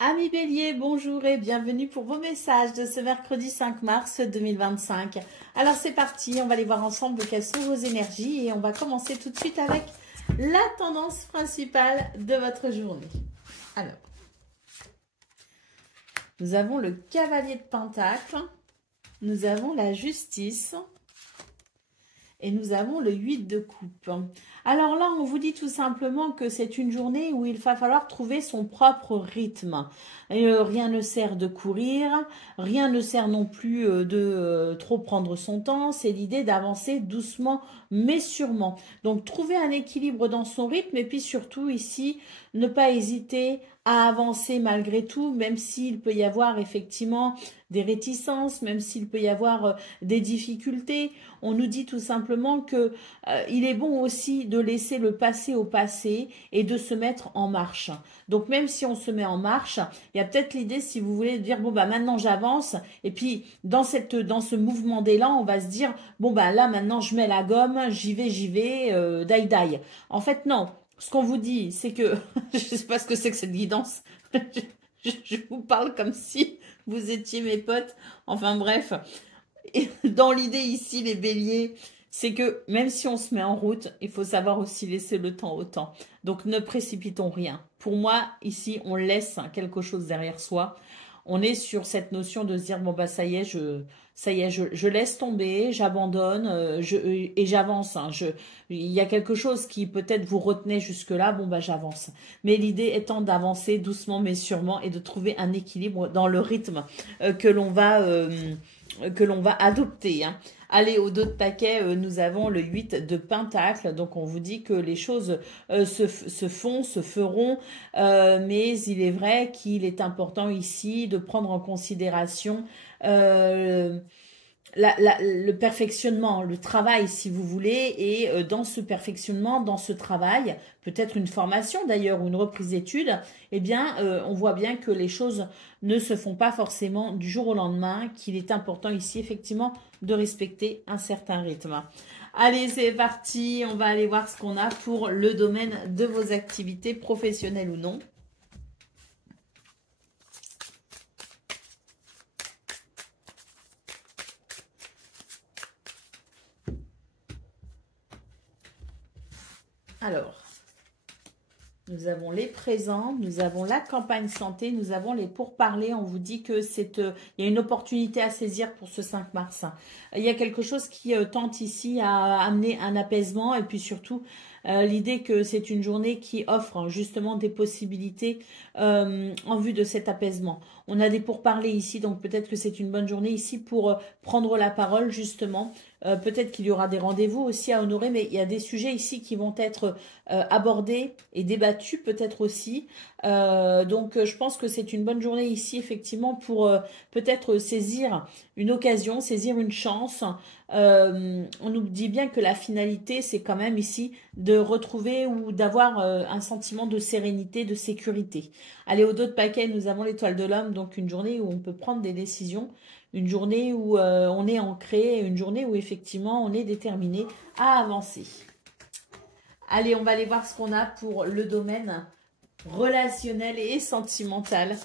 Amis Bélier, bonjour et bienvenue pour vos messages de ce mercredi 5 mars 2025. Alors c'est parti, on va aller voir ensemble quelles sont vos énergies et on va commencer tout de suite avec la tendance principale de votre journée. Alors, nous avons le cavalier de Pentacles, nous avons la justice et nous avons le 8 de coupe. Alors là, on vous dit tout simplement que c'est une journée où il va falloir trouver son propre rythme. Rien ne sert de courir, rien ne sert non plus de trop prendre son temps. C'est l'idée d'avancer doucement mais sûrement. Donc trouver un équilibre dans son rythme et puis surtout ici, ne pas hésiter à avancer malgré tout, même s'il peut y avoir effectivement des réticences, même s'il peut y avoir des difficultés. On nous dit tout simplement que il est bon aussi de laisser le passé au passé et de se mettre en marche. Donc même si on se met en marche, il y a peut-être l'idée, si vous voulez, de dire bon bah maintenant j'avance et puis dans ce mouvement d'élan, on va se dire bon bah là maintenant je mets la gomme, j'y vais, daï daï. En fait non. Ce qu'on vous dit, c'est que, je ne sais pas ce que c'est que cette guidance, je vous parle comme si vous étiez mes potes, enfin bref. Et dans l'idée ici, les béliers, c'est que même si on se met en route, il faut savoir aussi laisser le temps au temps. Donc ne précipitons rien. Pour moi, ici, on laisse quelque chose derrière soi. On est sur cette notion de se dire, bon bah ça y est, je laisse tomber, j'abandonne et j'avance. Il y a quelque chose qui peut-être vous retenait jusque-là, bon bah j'avance. Mais l'idée étant d'avancer doucement mais sûrement et de trouver un équilibre dans le rythme que l'on va adopter. Hein. Allez, au dos de paquet, nous avons le 8 de Pentacle. Donc, on vous dit que les choses se font, se feront. Mais il est vrai qu'il est important ici de prendre en considération le perfectionnement, le travail si vous voulez, et dans ce perfectionnement, dans ce travail, peut-être une formation d'ailleurs ou une reprise d'études, eh bien on voit bien que les choses ne se font pas forcément du jour au lendemain, qu'il est important ici effectivement de respecter un certain rythme. Allez, c'est parti, on va aller voir ce qu'on a pour le domaine de vos activités professionnelles ou non. Alors, nous avons les présents, nous avons la campagne santé, nous avons les pourparlers. On vous dit que il y a une opportunité à saisir pour ce 5 mars. Il y a quelque chose qui tente ici à amener un apaisement et puis surtout l'idée que c'est une journée qui offre justement des possibilités en vue de cet apaisement. On a des pourparlers ici, donc peut-être que c'est une bonne journée ici pour prendre la parole justement. Peut-être qu'il y aura des rendez-vous aussi à honorer, mais il y a des sujets ici qui vont être abordés et débattus peut-être aussi. Donc je pense que c'est une bonne journée ici effectivement pour peut-être saisir une occasion, saisir une chance. On nous dit bien que la finalité c'est quand même ici de retrouver ou d'avoir un sentiment de sérénité, de sécurité. Allez, au dos de paquet, nous avons l'étoile de l'homme, donc une journée où on peut prendre des décisions, une journée où on est ancré, une journée où effectivement on est déterminé à avancer. Allez, on va aller voir ce qu'on a pour le domaine relationnel et sentimental.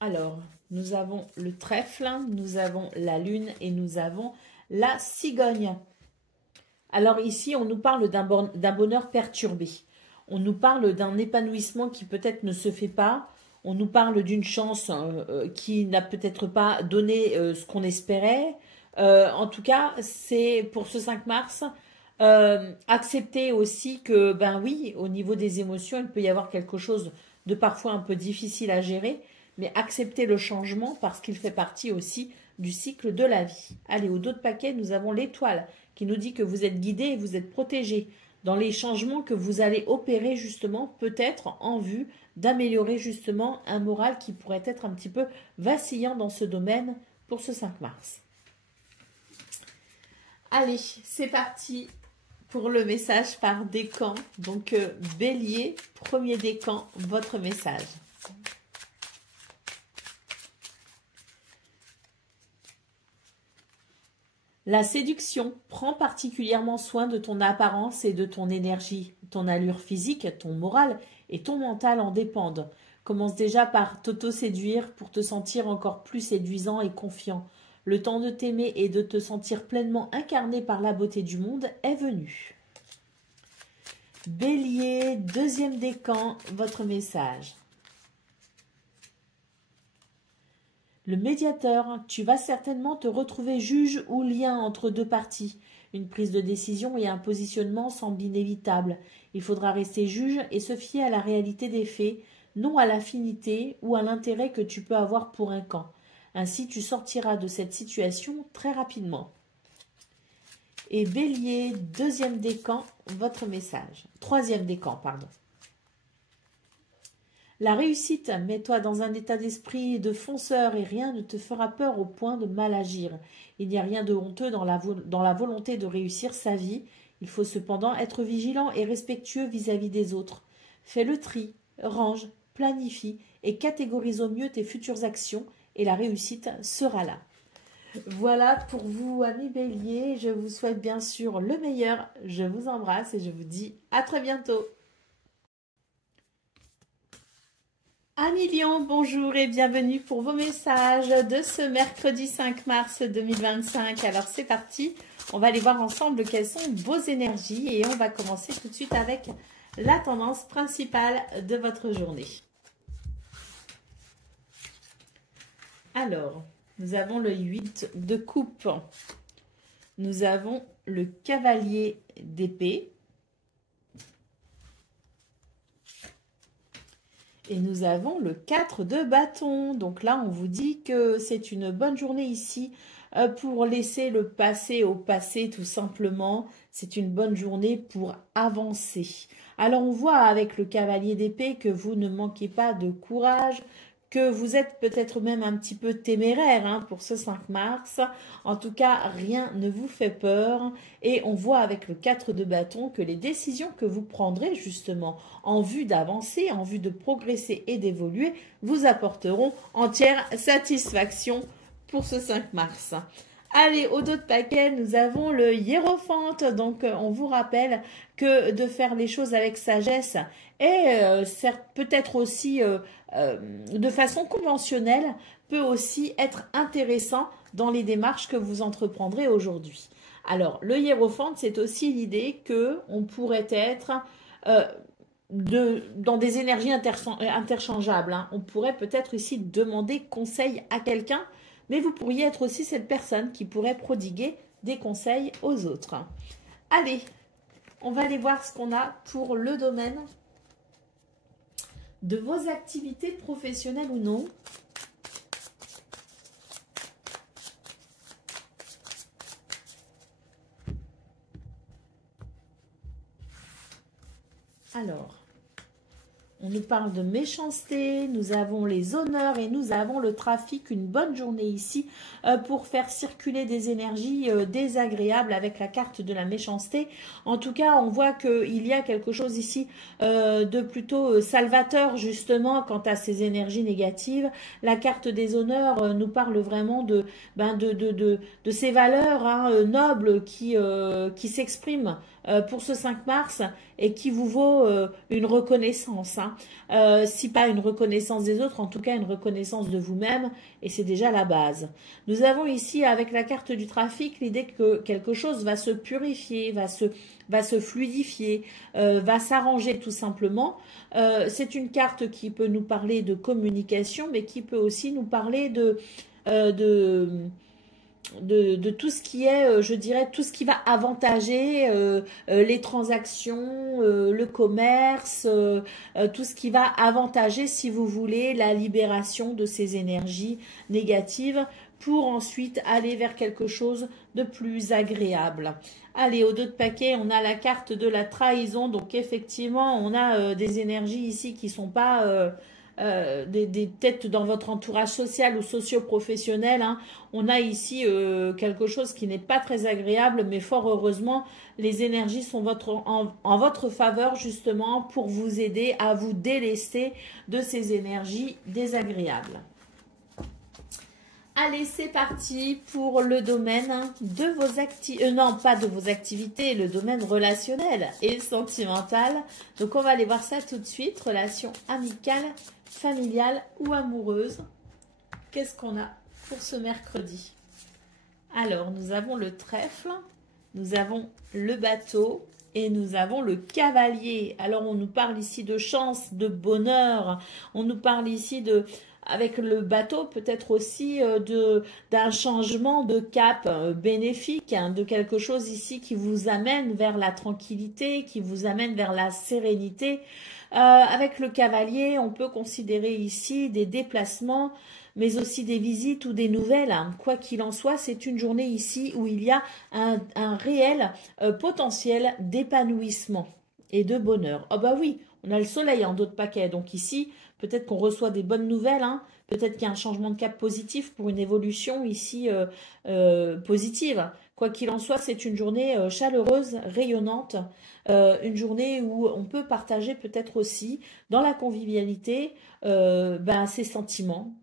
Alors, nous avons le trèfle, nous avons la lune et nous avons la cigogne. Alors ici, on nous parle d'un bonheur perturbé. On nous parle d'un épanouissement qui peut-être ne se fait pas. On nous parle d'une chance qui n'a peut-être pas donné ce qu'on espérait. En tout cas, c'est pour ce 5 mars, accepter aussi que, ben oui, au niveau des émotions, il peut y avoir quelque chose de parfois un peu difficile à gérer, mais accepter le changement parce qu'il fait partie aussi du cycle de la vie. Allez, au dos de paquet, nous avons l'étoile qui nous dit que vous êtes guidé et vous êtes protégé dans les changements que vous allez opérer justement, peut-être en vue d'améliorer justement un moral qui pourrait être un petit peu vacillant dans ce domaine pour ce 5 mars. Allez, c'est parti pour le message par décan. Donc, Bélier, premier décan, votre message. La séduction. Prends particulièrement soin de ton apparence et de ton énergie. Ton allure physique, ton moral et ton mental en dépendent. Commence déjà par t'auto-séduire pour te sentir encore plus séduisant et confiant. Le temps de t'aimer et de te sentir pleinement incarné par la beauté du monde est venu. Bélier, deuxième décan, votre message. Le médiateur, tu vas certainement te retrouver juge ou lien entre deux parties. Une prise de décision et un positionnement semblent inévitables. Il faudra rester juge et se fier à la réalité des faits, non à l'affinité ou à l'intérêt que tu peux avoir pour un camp. Ainsi, tu sortiras de cette situation très rapidement. Et Bélier, deuxième décan, votre message. Troisième décan, pardon. La réussite, mets-toi dans un état d'esprit de fonceur et rien ne te fera peur au point de mal agir. Il n'y a rien de honteux dans la volonté de réussir sa vie. Il faut cependant être vigilant et respectueux vis-à-vis des autres. Fais le tri, range, planifie et catégorise au mieux tes futures actions et la réussite sera là. Voilà pour vous, amis Bélier. Je vous souhaite bien sûr le meilleur. Je vous embrasse et je vous dis à très bientôt. Amis Lion, bonjour et bienvenue pour vos messages de ce mercredi 5 mars 2025. Alors c'est parti, on va aller voir ensemble quelles sont vos énergies et on va commencer tout de suite avec la tendance principale de votre journée. Alors, nous avons le 8 de coupe, nous avons le cavalier d'épée. Et nous avons le 4 de bâton. Donc là, on vous dit que c'est une bonne journée ici pour laisser le passé au passé tout simplement. C'est une bonne journée pour avancer. Alors on voit avec le cavalier d'épée que vous ne manquez pas de courage, que vous êtes peut-être même un petit peu téméraire pour ce 5 mars. En tout cas, rien ne vous fait peur. Et on voit avec le 4 de bâton que les décisions que vous prendrez justement en vue d'avancer, en vue de progresser et d'évoluer, vous apporteront entière satisfaction pour ce 5 mars. Allez, au dos de paquet, nous avons le hiérophante. Donc, on vous rappelle que de faire les choses avec sagesse et peut-être aussi de façon conventionnelle peut aussi être intéressant dans les démarches que vous entreprendrez aujourd'hui. Alors, le hiérophante, c'est aussi l'idée qu'on pourrait être dans des énergies interchangeables. On pourrait peut-être ici demander conseil à quelqu'un, mais vous pourriez être aussi cette personne qui pourrait prodiguer des conseils aux autres. Allez, on va aller voir ce qu'on a pour le domaine de vos activités professionnelles ou non. Alors, on nous parle de méchanceté, nous avons les honneurs et nous avons le trafic. Une bonne journée ici pour faire circuler des énergies désagréables avec la carte de la méchanceté. En tout cas, on voit qu'il y a quelque chose ici de plutôt salvateur justement quant à ces énergies négatives. La carte des honneurs nous parle vraiment de ces valeurs nobles qui s'expriment pour ce 5 mars et qui vous vaut une reconnaissance. Si pas une reconnaissance des autres, en tout cas une reconnaissance de vous-même, et c'est déjà la base. Nous avons ici avec la carte du trafic l'idée que quelque chose va se purifier, va se fluidifier, va s'arranger tout simplement. C'est une carte qui peut nous parler de communication, mais qui peut aussi nous parler de tout ce qui est, je dirais, tout ce qui va avantager les transactions, le commerce, tout ce qui va avantager, si vous voulez, la libération de ces énergies négatives pour ensuite aller vers quelque chose de plus agréable. Allez, au dos de paquet, on a la carte de la trahison. Donc, effectivement, on a des énergies ici qui ne sont pas... des têtes dans votre entourage social ou socio-professionnel. On a ici quelque chose qui n'est pas très agréable, mais fort heureusement, les énergies sont en votre faveur justement pour vous aider à vous délester de ces énergies désagréables. Allez, c'est parti pour le domaine de vos activités. Non, pas de vos activités, le domaine relationnel et sentimental. Donc, on va aller voir ça tout de suite. Relation amicale, familiale ou amoureuse. Qu'est-ce qu'on a pour ce mercredi? Alors, nous avons le trèfle, nous avons le bateau et nous avons le cavalier. Alors, on nous parle ici de chance, de bonheur. On nous parle ici de... Avec le bateau, peut-être aussi d'un changement de cap bénéfique, hein, de quelque chose ici qui vous amène vers la tranquillité, qui vous amène vers la sérénité. Avec le cavalier, on peut considérer ici des déplacements, mais aussi des visites ou des nouvelles. Hein. Quoi qu'il en soit, c'est une journée ici où il y a un réel potentiel d'épanouissement et de bonheur. Oh bah oui, on a le soleil en dos de paquet, donc ici... Peut-être qu'on reçoit des bonnes nouvelles, hein. Peut-être qu'il y a un changement de cap positif pour une évolution ici positive. Quoi qu'il en soit, c'est une journée chaleureuse, rayonnante, une journée où on peut partager peut-être aussi dans la convivialité ses sentiments,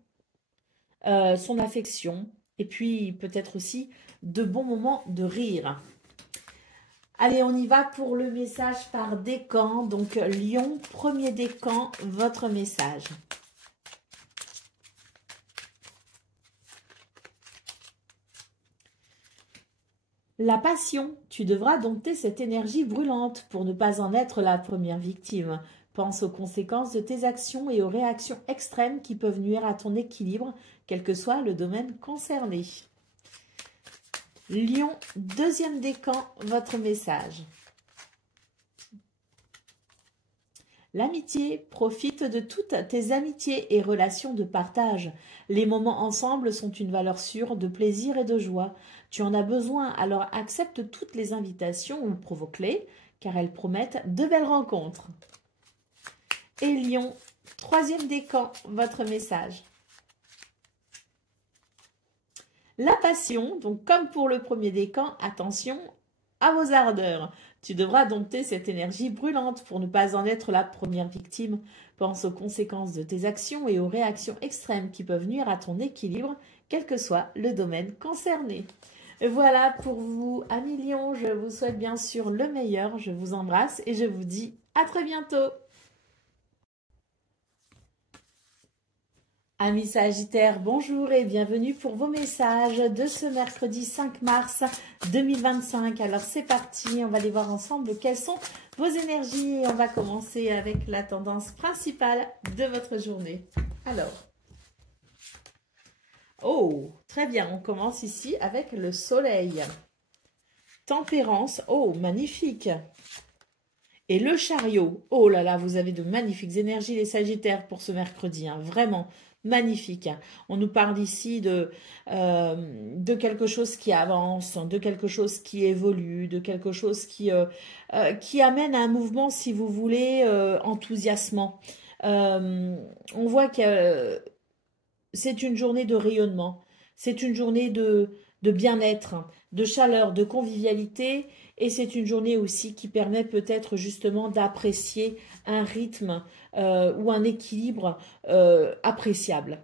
son affection et puis peut-être aussi de bons moments de rire. Allez, on y va pour le message par décan. Donc, Lion, premier décan, votre message. La passion, tu devras dompter cette énergie brûlante pour ne pas en être la première victime. Pense aux conséquences de tes actions et aux réactions extrêmes qui peuvent nuire à ton équilibre, quel que soit le domaine concerné. Lion, deuxième décan, votre message. L'amitié, profite de toutes tes amitiés et relations de partage. Les moments ensemble sont une valeur sûre de plaisir et de joie. Tu en as besoin, alors accepte toutes les invitations ou provoque-les, car elles promettent de belles rencontres. Et Lion, troisième décan, votre message. La passion, donc comme pour le premier décan, attention à vos ardeurs. Tu devras dompter cette énergie brûlante pour ne pas en être la première victime. Pense aux conséquences de tes actions et aux réactions extrêmes qui peuvent nuire à ton équilibre, quel que soit le domaine concerné. Voilà pour vous, amis Lion. Je vous souhaite bien sûr le meilleur. Je vous embrasse et je vous dis à très bientôt. Amis Sagittaires, bonjour et bienvenue pour vos messages de ce mercredi 5 mars 2025. Alors c'est parti, on va aller voir ensemble quelles sont vos énergies et on va commencer avec la tendance principale de votre journée. Alors, oh, très bien, on commence ici avec le soleil. Tempérance, oh, magnifique. Et le chariot, oh là là, vous avez de magnifiques énergies les Sagittaires pour ce mercredi, hein, vraiment. Magnifique. On nous parle ici de quelque chose qui avance, de quelque chose qui évolue, de quelque chose qui amène à un mouvement, si vous voulez, enthousiasmant. On voit que c'est une journée de rayonnement, c'est une journée de bien-être, de chaleur, de convivialité. Et c'est une journée aussi qui permet peut-être justement d'apprécier un rythme ou un équilibre appréciable.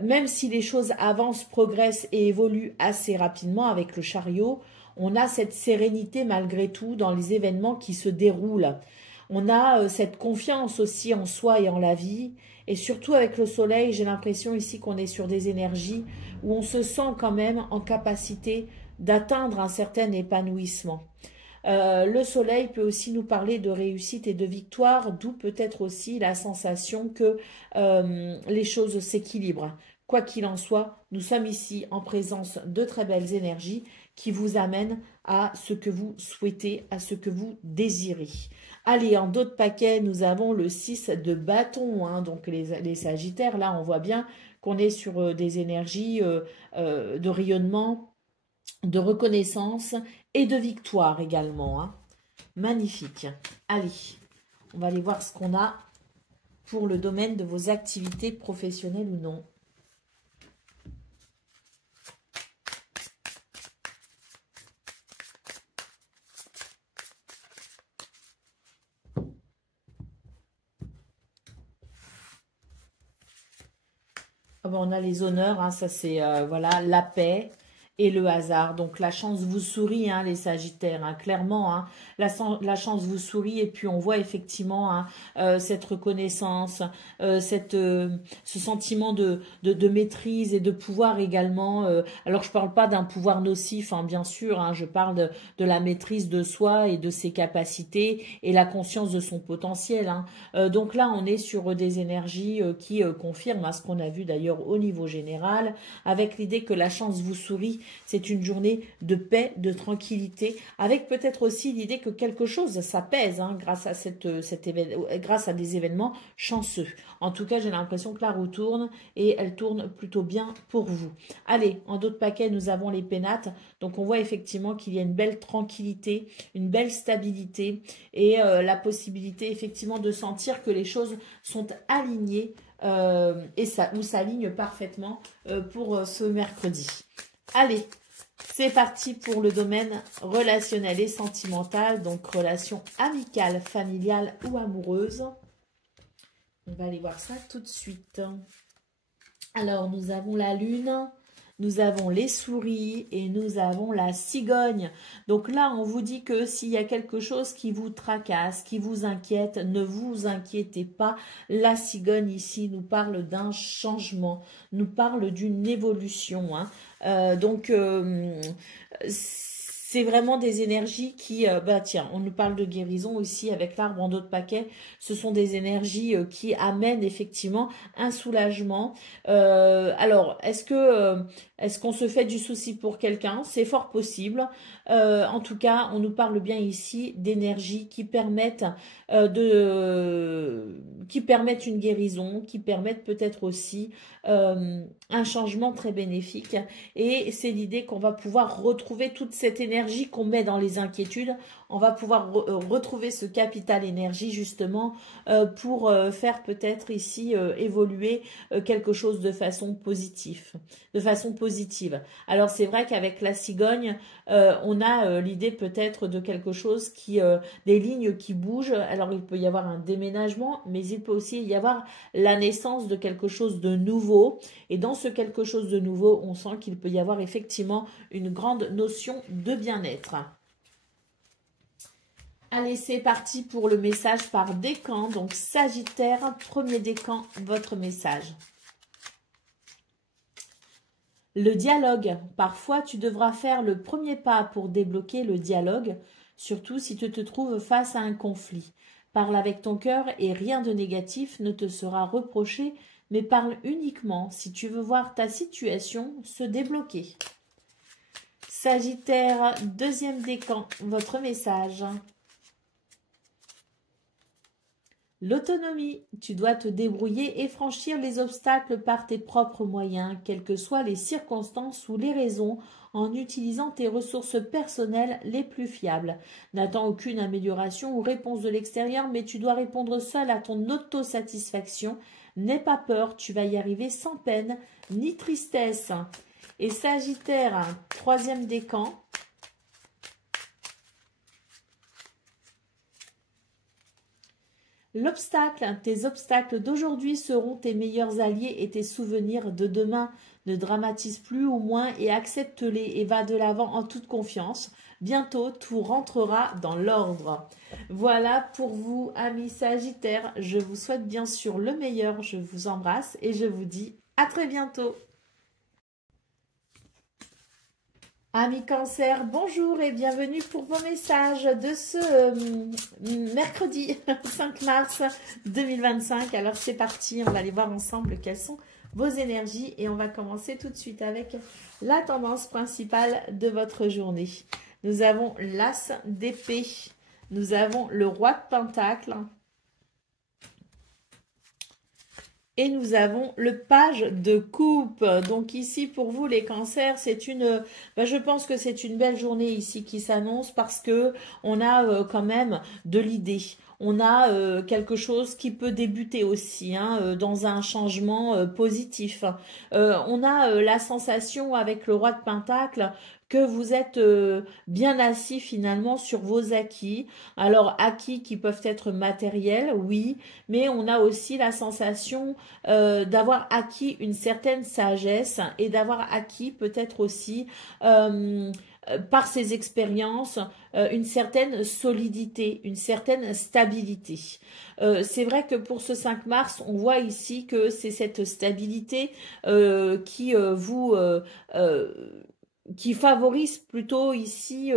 Même si les choses avancent, progressent et évoluent assez rapidement avec le chariot, on a cette sérénité malgré tout dans les événements qui se déroulent. On a cette confiance aussi en soi et en la vie. Et surtout avec le soleil, j'ai l'impression ici qu'on est sur des énergies où on se sent quand même en capacité d'atteindre un certain épanouissement. Le soleil peut aussi nous parler de réussite et de victoire, d'où peut-être aussi la sensation que les choses s'équilibrent. Quoi qu'il en soit, nous sommes ici en présence de très belles énergies qui vous amènent à ce que vous souhaitez, à ce que vous désirez. Allez, en d'autres paquets, nous avons le 6 de bâton, hein, donc les Sagittaires. Là, on voit bien qu'on est sur des énergies de rayonnement, de reconnaissance et de victoire également. Hein. Magnifique. Allez, on va aller voir ce qu'on a pour le domaine de vos activités professionnelles ou non. on a les honneurs, hein, ça c'est voilà, la paix et le hasard. Donc la chance vous sourit, hein, les Sagittaires, hein, clairement, hein, la chance vous sourit et puis on voit effectivement, hein, cette reconnaissance, ce sentiment de maîtrise et de pouvoir également. Alors je parle pas d'un pouvoir nocif, hein, bien sûr, hein, je parle de la maîtrise de soi et de ses capacités et la conscience de son potentiel, hein. Donc là on est sur des énergies qui confirment, hein, ce qu'on a vu d'ailleurs au niveau général, avec l'idée que la chance vous sourit. C'est une journée de paix, de tranquillité, avec peut-être aussi l'idée que quelque chose s'apaise, hein, grâce à grâce à des événements chanceux. En tout cas, j'ai l'impression que la roue tourne et elle tourne plutôt bien pour vous. Allez, en d'autres paquets, nous avons les pénates. Donc, on voit effectivement qu'il y a une belle tranquillité, une belle stabilité et la possibilité effectivement de sentir que les choses sont alignées et ou s'alignent parfaitement pour ce mercredi. Allez, c'est parti pour le domaine relationnel et sentimental, donc relation amicale, familiale ou amoureuse. On va aller voir ça tout de suite. Alors, nous avons la lune, nous avons les souris et nous avons la cigogne. Donc là, on vous dit que s'il y a quelque chose qui vous tracasse, qui vous inquiète, ne vous inquiétez pas. La cigogne ici nous parle d'un changement, nous parle d'une évolution, hein. C'est vraiment des énergies qui, tiens, on nous parle de guérison aussi avec l'arbre en d'autres paquets. Ce sont des énergies qui amènent effectivement un soulagement. Alors, est-ce qu'on se fait du souci pour quelqu'un? C'est fort possible. En tout cas, on nous parle bien ici d'énergies qui permettent une guérison, qui permettent peut-être aussi un changement très bénéfique. Et c'est l'idée qu'on va pouvoir retrouver toute cette énergie qu'on met dans les inquiétudes. On va pouvoir retrouver ce capital énergie justement pour faire peut-être ici évoluer quelque chose de façon positive. Alors c'est vrai qu'avec la cigogne, on a l'idée peut-être de quelque chose des lignes qui bougent. Alors il peut y avoir un déménagement, mais il peut aussi y avoir la naissance de quelque chose de nouveau. Et dans ce quelque chose de nouveau, on sent qu'il peut y avoir effectivement une grande notion de bien-être. Allez, c'est parti pour le message par décan. Donc Sagittaire, premier décan, votre message. Le dialogue. Parfois, tu devras faire le premier pas pour débloquer le dialogue, surtout si tu te trouves face à un conflit. Parle avec ton cœur et rien de négatif ne te sera reproché, mais parle uniquement si tu veux voir ta situation se débloquer. Sagittaire, deuxième décan, votre message. L'autonomie, tu dois te débrouiller et franchir les obstacles par tes propres moyens, quelles que soient les circonstances ou les raisons, en utilisant tes ressources personnelles les plus fiables. N'attends aucune amélioration ou réponse de l'extérieur, mais tu dois répondre seul à ton autosatisfaction. N'aie pas peur, tu vas y arriver sans peine ni tristesse. Et Sagittaire, troisième décan. L'obstacle, tes obstacles d'aujourd'hui seront tes meilleurs alliés et tes souvenirs de demain. Ne dramatise plus ou moins et accepte-les et va de l'avant en toute confiance. Bientôt, tout rentrera dans l'ordre. Voilà pour vous, amis Sagittaires. Je vous souhaite bien sûr le meilleur. Je vous embrasse et je vous dis à très bientôt. Amis Cancer, bonjour et bienvenue pour vos messages de ce mercredi 5 mars 2025. Alors c'est parti, on va aller voir ensemble quelles sont vos énergies et on va commencer tout de suite avec la tendance principale de votre journée. Nous avons l'As d'épée, nous avons le Roi de Pentacle et nous avons le Page de coupe. Donc ici, pour vous, les cancers, c'est je pense que c'est une belle journée ici qui s'annonce parce que on a quand même de l'idée. on a quelque chose qui peut débuter aussi hein, dans un changement positif. On a la sensation avec le roi de Pentacle que vous êtes bien assis finalement sur vos acquis. Alors acquis qui peuvent être matériels, oui, mais on a aussi la sensation d'avoir acquis une certaine sagesse et d'avoir acquis peut-être aussi par ces expériences une certaine solidité, une certaine stabilité. C'est vrai que pour ce 5 mars, on voit ici que c'est cette stabilité qui qui favorise plutôt ici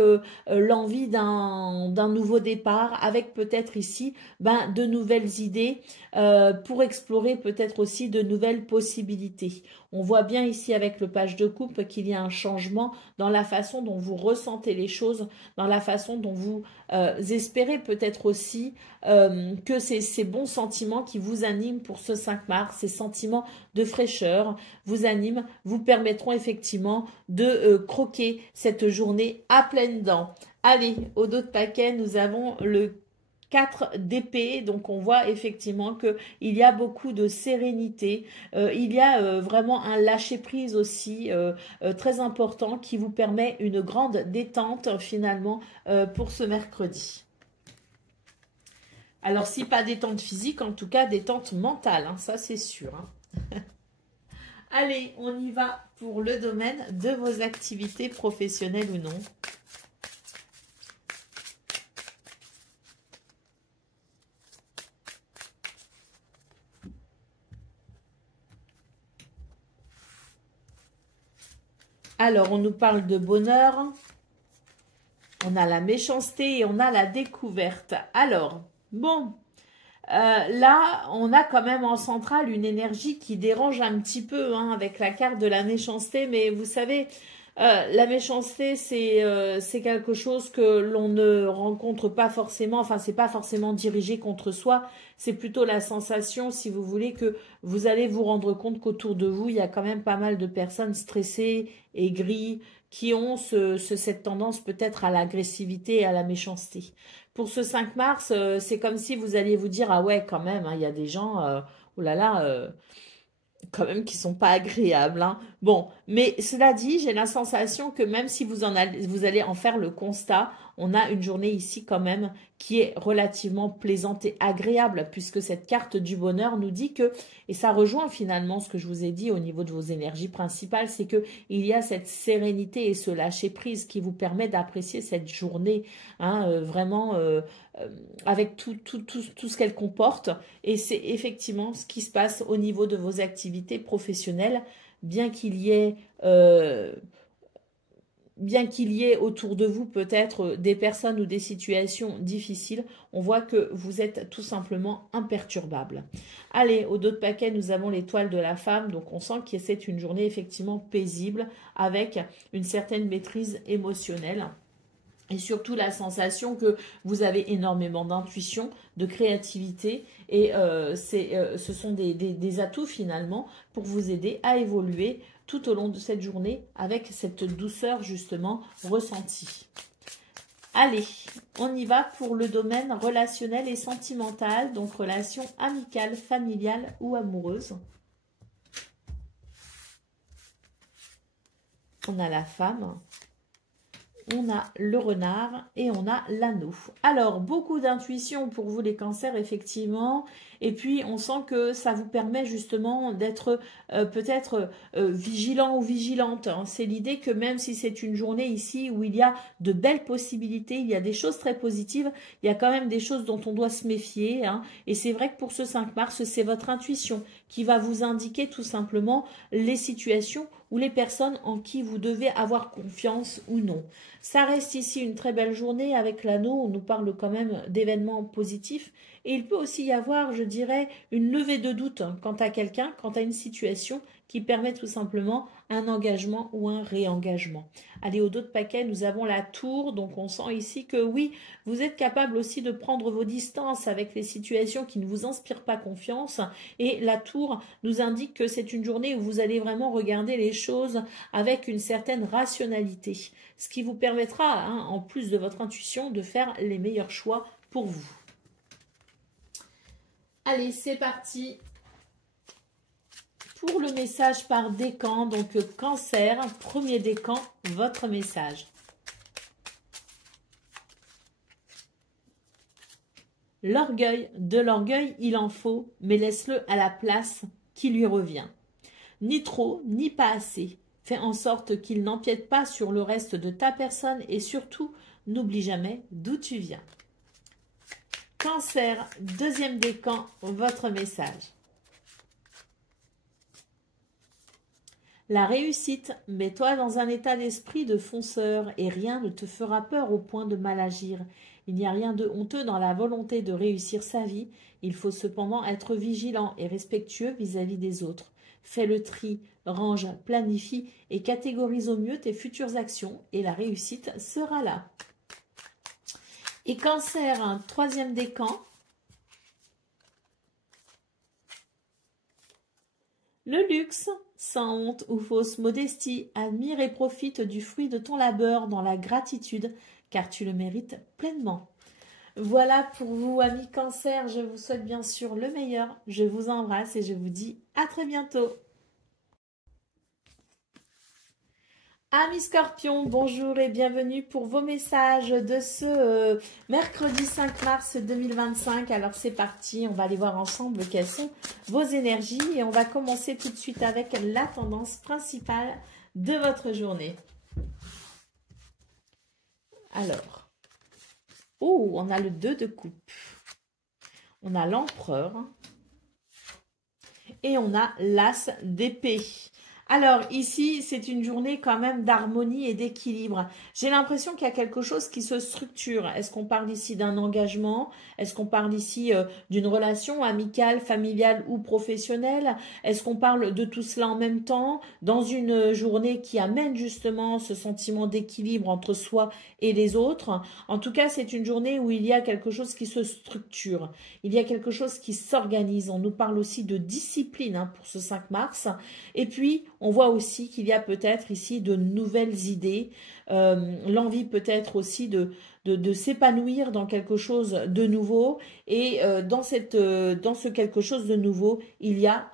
l'envie d'un nouveau départ avec peut-être ici de nouvelles idées pour explorer peut-être aussi de nouvelles possibilités. On voit bien ici avec le page de coupe qu'il y a un changement dans la façon dont vous ressentez les choses, dans la façon dont vous espérez peut-être aussi que ces bons sentiments qui vous animent pour ce 5 mars, ces sentiments de fraîcheur vous animent, vous permettront effectivement de croquer cette journée à pleines dents. Allez, au dos de paquet, nous avons le 4 d'épée, donc on voit effectivement qu'il y a beaucoup de sérénité, il y a vraiment un lâcher-prise aussi très important qui vous permet une grande détente finalement pour ce mercredi. Alors si pas détente physique, en tout cas détente mentale, hein, ça c'est sûr. Hein. Allez, on y va pour le domaine de vos activités professionnelles ou non. Alors, on nous parle de bonheur, on a la méchanceté et on a la découverte. Alors, bon, là, on a quand même en centrale une énergie qui dérange un petit peu hein, avec la carte de la méchanceté, mais vous savez, la méchanceté, c'est quelque chose que l'on ne rencontre pas forcément, enfin, c'est pas forcément dirigé contre soi, c'est plutôt la sensation, si vous voulez, que vous allez vous rendre compte qu'autour de vous, il y a quand même pas mal de personnes stressées, aigries, qui ont cette tendance peut-être à l'agressivité et à la méchanceté. Pour ce 5 mars, c'est comme si vous alliez vous dire, ah ouais, quand même, hein, il y a des gens, oh là là, quand même qui sont pas agréables. Hein. Bon, mais cela dit, j'ai la sensation que même si vous allez en faire le constat, on a une journée ici quand même qui est relativement plaisante et agréable puisque cette carte du bonheur nous dit que, et ça rejoint finalement ce que je vous ai dit au niveau de vos énergies principales, c'est que il y a cette sérénité et ce lâcher prise qui vous permet d'apprécier cette journée hein, vraiment avec tout ce qu'elle comporte. Et c'est effectivement ce qui se passe au niveau de vos activités professionnelles, bien qu'il y ait autour de vous peut-être des personnes ou des situations difficiles, on voit que vous êtes tout simplement imperturbable. Allez, au dos de paquet, nous avons l'étoile de la femme, donc on sent que c'est une journée effectivement paisible avec une certaine maîtrise émotionnelle. Et surtout la sensation que vous avez énormément d'intuition, de créativité et ce sont des atouts finalement pour vous aider à évoluer tout au long de cette journée avec cette douceur justement ressentie. Allez, on y va pour le domaine relationnel et sentimental, donc relation amicale, familiale ou amoureuse. On a la femme. On a le renard et on a l'anneau. Alors, beaucoup d'intuition pour vous les cancers, effectivement. Et puis, on sent que ça vous permet justement d'être peut-être vigilant ou vigilante. Hein. C'est l'idée que même si c'est une journée ici où il y a de belles possibilités, il y a des choses très positives, il y a quand même des choses dont on doit se méfier. Hein. Et c'est vrai que pour ce 5 mars, c'est votre intuition qui va vous indiquer tout simplement les situations ou les personnes en qui vous devez avoir confiance ou non. Ça reste ici une très belle journée avec l'anneau, on nous parle quand même d'événements positifs et il peut aussi y avoir, je dirais, une levée de doute quant à quelqu'un, quant à une situation qui permet tout simplement un engagement ou un réengagement. Allez, au dos de paquet, nous avons la tour, donc on sent ici que oui, vous êtes capable aussi de prendre vos distances avec les situations qui ne vous inspirent pas confiance et la tour nous indique que c'est une journée où vous allez vraiment regarder les choses avec une certaine rationalité, ce qui vous permettra, hein, en plus de votre intuition, de faire les meilleurs choix pour vous. Allez, c'est parti pour le message par décan. Donc, Cancer, premier décan, votre message. L'orgueil, de l'orgueil, il en faut, mais laisse-le à la place qui lui revient. Ni trop, ni pas assez. Fais en sorte qu'il n'empiète pas sur le reste de ta personne et surtout, n'oublie jamais d'où tu viens. Cancer, deuxième décan, votre message. La réussite, mets-toi dans un état d'esprit de fonceur et rien ne te fera peur au point de mal agir. Il n'y a rien de honteux dans la volonté de réussir sa vie. Il faut cependant être vigilant et respectueux vis-à-vis des autres. Fais le tri, range, planifie et catégorise au mieux tes futures actions et la réussite sera là. Et Cancer, un troisième décan. Le luxe, sans honte ou fausse modestie, admire et profite du fruit de ton labeur dans la gratitude, car tu le mérites pleinement. Voilà pour vous, amis Cancer. Je vous souhaite bien sûr le meilleur. Je vous embrasse et je vous dis à très bientôt. Amis Scorpions, bonjour et bienvenue pour vos messages de ce mercredi 5 mars 2025. Alors c'est parti, on va aller voir ensemble quelles sont vos énergies et on va commencer tout de suite avec la tendance principale de votre journée. Alors, oh, on a le 2 de coupe, on a l'empereur et on a l'as d'épée. Alors ici, c'est une journée quand même d'harmonie et d'équilibre. J'ai l'impression qu'il y a quelque chose qui se structure. Est-ce qu'on parle ici d'un engagement? Est-ce qu'on parle ici d'une relation amicale, familiale ou professionnelle? Est-ce qu'on parle de tout cela en même temps dans une journée qui amène justement ce sentiment d'équilibre entre soi et les autres? En tout cas, c'est une journée où il y a quelque chose qui se structure. Il y a quelque chose qui s'organise. On nous parle aussi de discipline pour ce 5 mars. Et puis, on voit aussi qu'il y a peut-être ici de nouvelles idées, l'envie peut-être aussi de s'épanouir dans quelque chose de nouveau. Et dans ce quelque chose de nouveau, il y a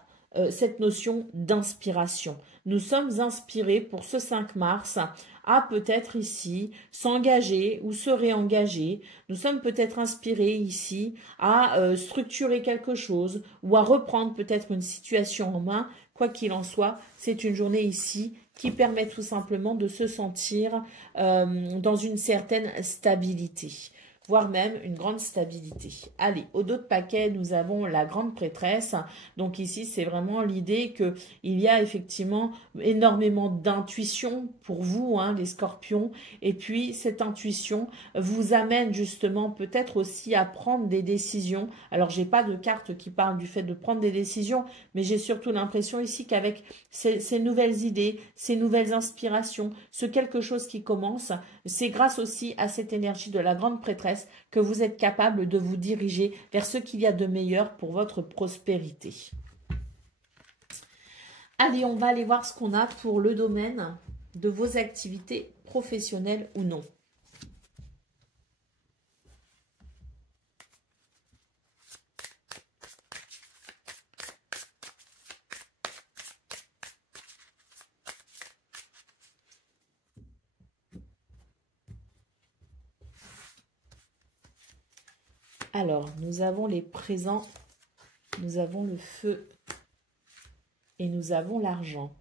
cette notion d'inspiration. Nous sommes inspirés pour ce 5 mars à peut-être ici s'engager ou se réengager. Nous sommes peut-être inspirés ici à structurer quelque chose ou à reprendre peut-être une situation en main. Quoi qu'il en soit, c'est une journée ici qui permet tout simplement de se sentir dans une certaine stabilité, voire même une grande stabilité. Allez, au dos de paquet, nous avons la grande prêtresse. Donc ici, c'est vraiment l'idée qu'il y a effectivement énormément d'intuition pour vous, les scorpions. Et puis, cette intuition vous amène justement peut-être aussi à prendre des décisions. Alors, j'ai pas de carte qui parle du fait de prendre des décisions, mais j'ai surtout l'impression ici qu'avec ces nouvelles idées, ces nouvelles inspirations, ce quelque chose qui commence, c'est grâce aussi à cette énergie de la grande prêtresse que vous êtes capable de vous diriger vers ce qu'il y a de meilleur pour votre prospérité. Allez, on va aller voir ce qu'on a pour le domaine de vos activités professionnelles ou non. Alors, nous avons les présents, nous avons le feu et nous avons l'argent.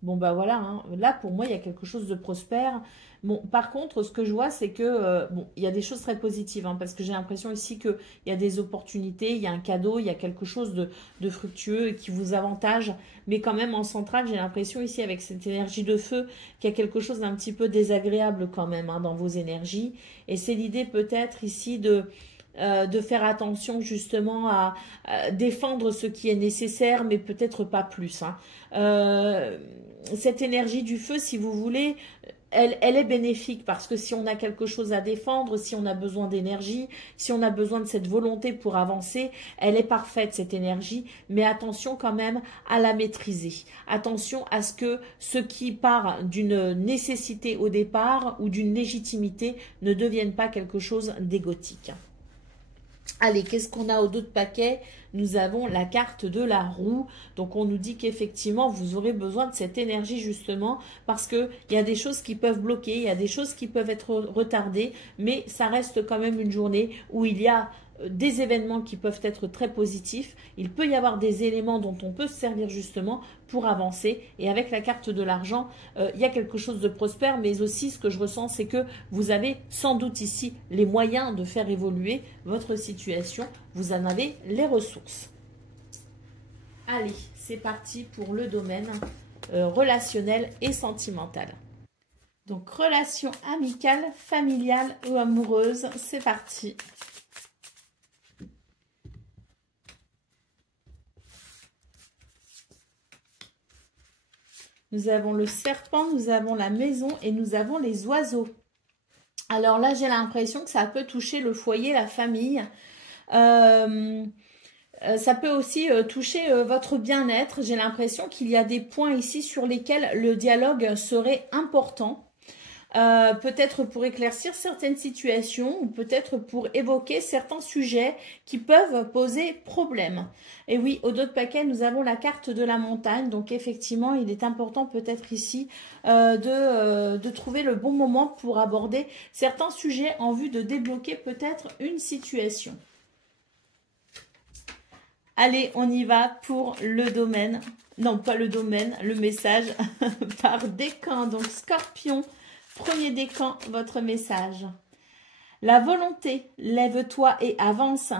Bon, bah voilà, là, pour moi, il y a quelque chose de prospère. Bon, par contre, ce que je vois, c'est que, bon, il y a des choses très positives, parce que j'ai l'impression ici qu'il y a des opportunités, il y a un cadeau, il y a quelque chose de fructueux et qui vous avantage. Mais quand même, en centrale, j'ai l'impression ici, avec cette énergie de feu, qu'il y a quelque chose d'un petit peu désagréable quand même dans vos énergies. Et c'est l'idée peut-être ici de faire attention justement à défendre ce qui est nécessaire, mais peut-être pas plus. Cette énergie du feu, si vous voulez, elle est bénéfique parce que si on a quelque chose à défendre, si on a besoin d'énergie, si on a besoin de cette volonté pour avancer, elle est parfaite cette énergie, mais attention quand même à la maîtriser. Attention à ce que ce qui part d'une nécessité au départ ou d'une légitimité ne devienne pas quelque chose d'égotique. Allez, qu'est-ce qu'on a au dos de paquet? Nous avons la carte de la roue. Donc, on nous dit qu'effectivement, vous aurez besoin de cette énergie justement parce qu'il y a des choses qui peuvent bloquer, il y a des choses qui peuvent être retardées, mais ça reste quand même une journée où il y a des événements qui peuvent être très positifs. Il peut y avoir des éléments dont on peut se servir justement pour avancer. Et avec la carte de l'argent, il y a quelque chose de prospère, mais aussi ce que je ressens, c'est que vous avez sans doute ici les moyens de faire évoluer votre situation. Vous en avez les ressources. Allez, c'est parti pour le domaine relationnel et sentimental. Donc, relation amicale, familiale ou amoureuse, c'est parti. Nous avons le serpent, nous avons la maison et nous avons les oiseaux. Alors là, j'ai l'impression que ça peut toucher le foyer, la famille. Ça peut aussi toucher votre bien-être. J'ai l'impression qu'il y a des points ici sur lesquels le dialogue serait important. Peut-être pour éclaircir certaines situations ou peut-être pour évoquer certains sujets qui peuvent poser problème. Et oui, au dos de paquet, nous avons la carte de la montagne. Donc effectivement, il est important peut-être ici de trouver le bon moment pour aborder certains sujets en vue de débloquer peut-être une situation. Allez, on y va pour le domaine. Non, pas le domaine, le message par décan. Donc Scorpion. Premier décan, votre message. La volonté, lève-toi et avance.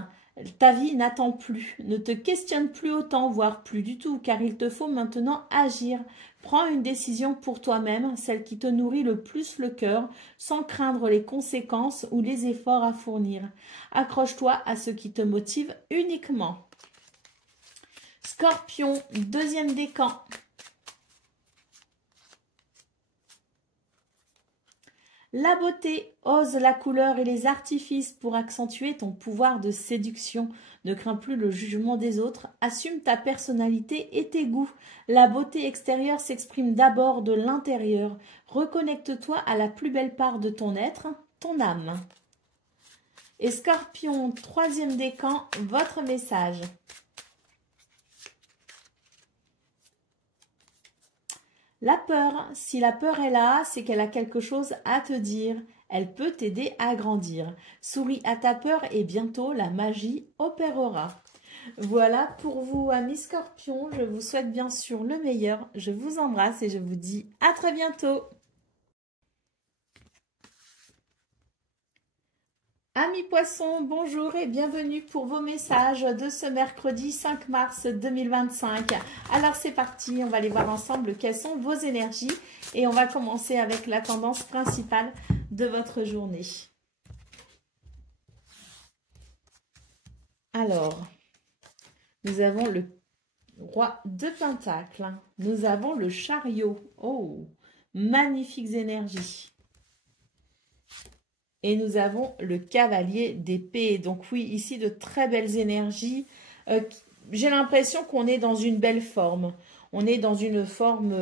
Ta vie n'attend plus. Ne te questionne plus autant, voire plus du tout, car il te faut maintenant agir. Prends une décision pour toi-même, celle qui te nourrit le plus le cœur, sans craindre les conséquences ou les efforts à fournir. Accroche-toi à ce qui te motive uniquement. Scorpion, deuxième décan. La beauté, ose la couleur et les artifices pour accentuer ton pouvoir de séduction. Ne crains plus le jugement des autres, assume ta personnalité et tes goûts. La beauté extérieure s'exprime d'abord de l'intérieur. Reconnecte-toi à la plus belle part de ton être, ton âme. Et Scorpion, troisième décan, votre message. La peur, si la peur est là, c'est qu'elle a quelque chose à te dire. Elle peut t'aider à grandir. Souris à ta peur et bientôt la magie opérera. Voilà pour vous, amis Scorpions. Je vous souhaite bien sûr le meilleur. Je vous embrasse et je vous dis à très bientôt. Amis poissons, bonjour et bienvenue pour vos messages de ce mercredi 5 mars 2025. Alors c'est parti, on va aller voir ensemble quelles sont vos énergies et on va commencer avec la tendance principale de votre journée. Alors, nous avons le roi de Pentacles, nous avons le chariot, oh, magnifiques énergies. Et nous avons le cavalier d'épée. Donc oui, ici de très belles énergies. J'ai l'impression qu'on est dans une belle forme. On est dans une forme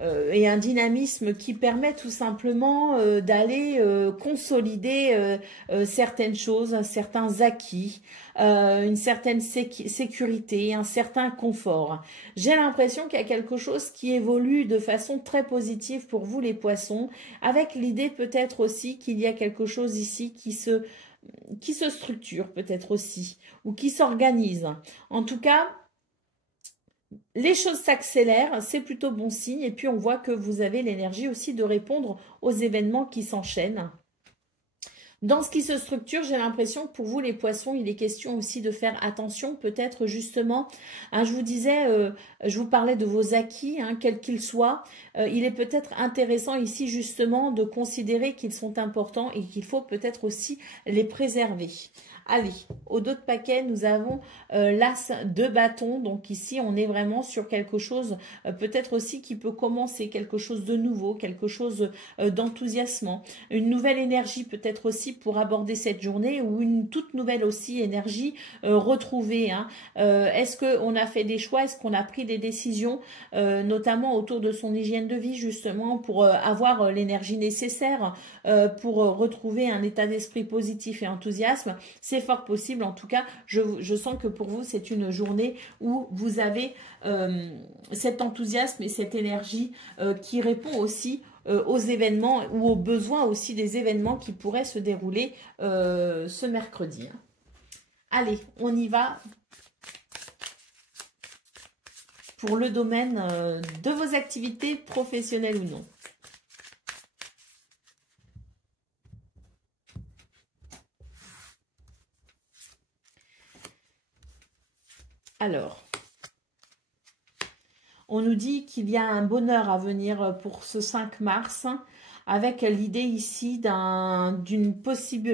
et un dynamisme qui permet tout simplement d'aller consolider certaines choses, certains acquis, une certaine sécurité, un certain confort. J'ai l'impression qu'il y a quelque chose qui évolue de façon très positive pour vous les poissons, avec l'idée peut-être aussi qu'il y a quelque chose ici qui se structure peut-être aussi, ou qui s'organise. En tout cas, les choses s'accélèrent, c'est plutôt bon signe. Et puis, on voit que vous avez l'énergie aussi de répondre aux événements qui s'enchaînent. Dans ce qui se structure, j'ai l'impression que pour vous, les poissons, il est question aussi de faire attention, peut-être justement, hein, je vous disais, je vous parlais de vos acquis, hein, quels qu'ils soient. Il est peut-être intéressant ici justement de considérer qu'ils sont importants et qu'il faut peut-être aussi les préserver. Allez, au dos de paquet, nous avons l'as de bâton. Donc ici, on est vraiment sur quelque chose peut-être aussi qui peut commencer, quelque chose de nouveau, quelque chose d'enthousiasmant. Une nouvelle énergie peut-être aussi aussi pour aborder cette journée ou une toute nouvelle aussi énergie retrouvée, hein. Est-ce qu'on a fait des choix? Est-ce qu'on a pris des décisions, notamment autour de son hygiène de vie, justement, pour avoir l'énergie nécessaire pour retrouver un état d'esprit positif et enthousiasme? C'est fort possible. En tout cas, je sens que pour vous, c'est une journée où vous avez cet enthousiasme et cette énergie qui répond aussi aux événements ou aux besoins aussi des événements qui pourraient se dérouler ce mercredi. Allez, on y va pour le domaine de vos activités professionnelles ou non. Alors, on nous dit qu'il y a un bonheur à venir pour ce 5 mars, avec l'idée ici d'un possible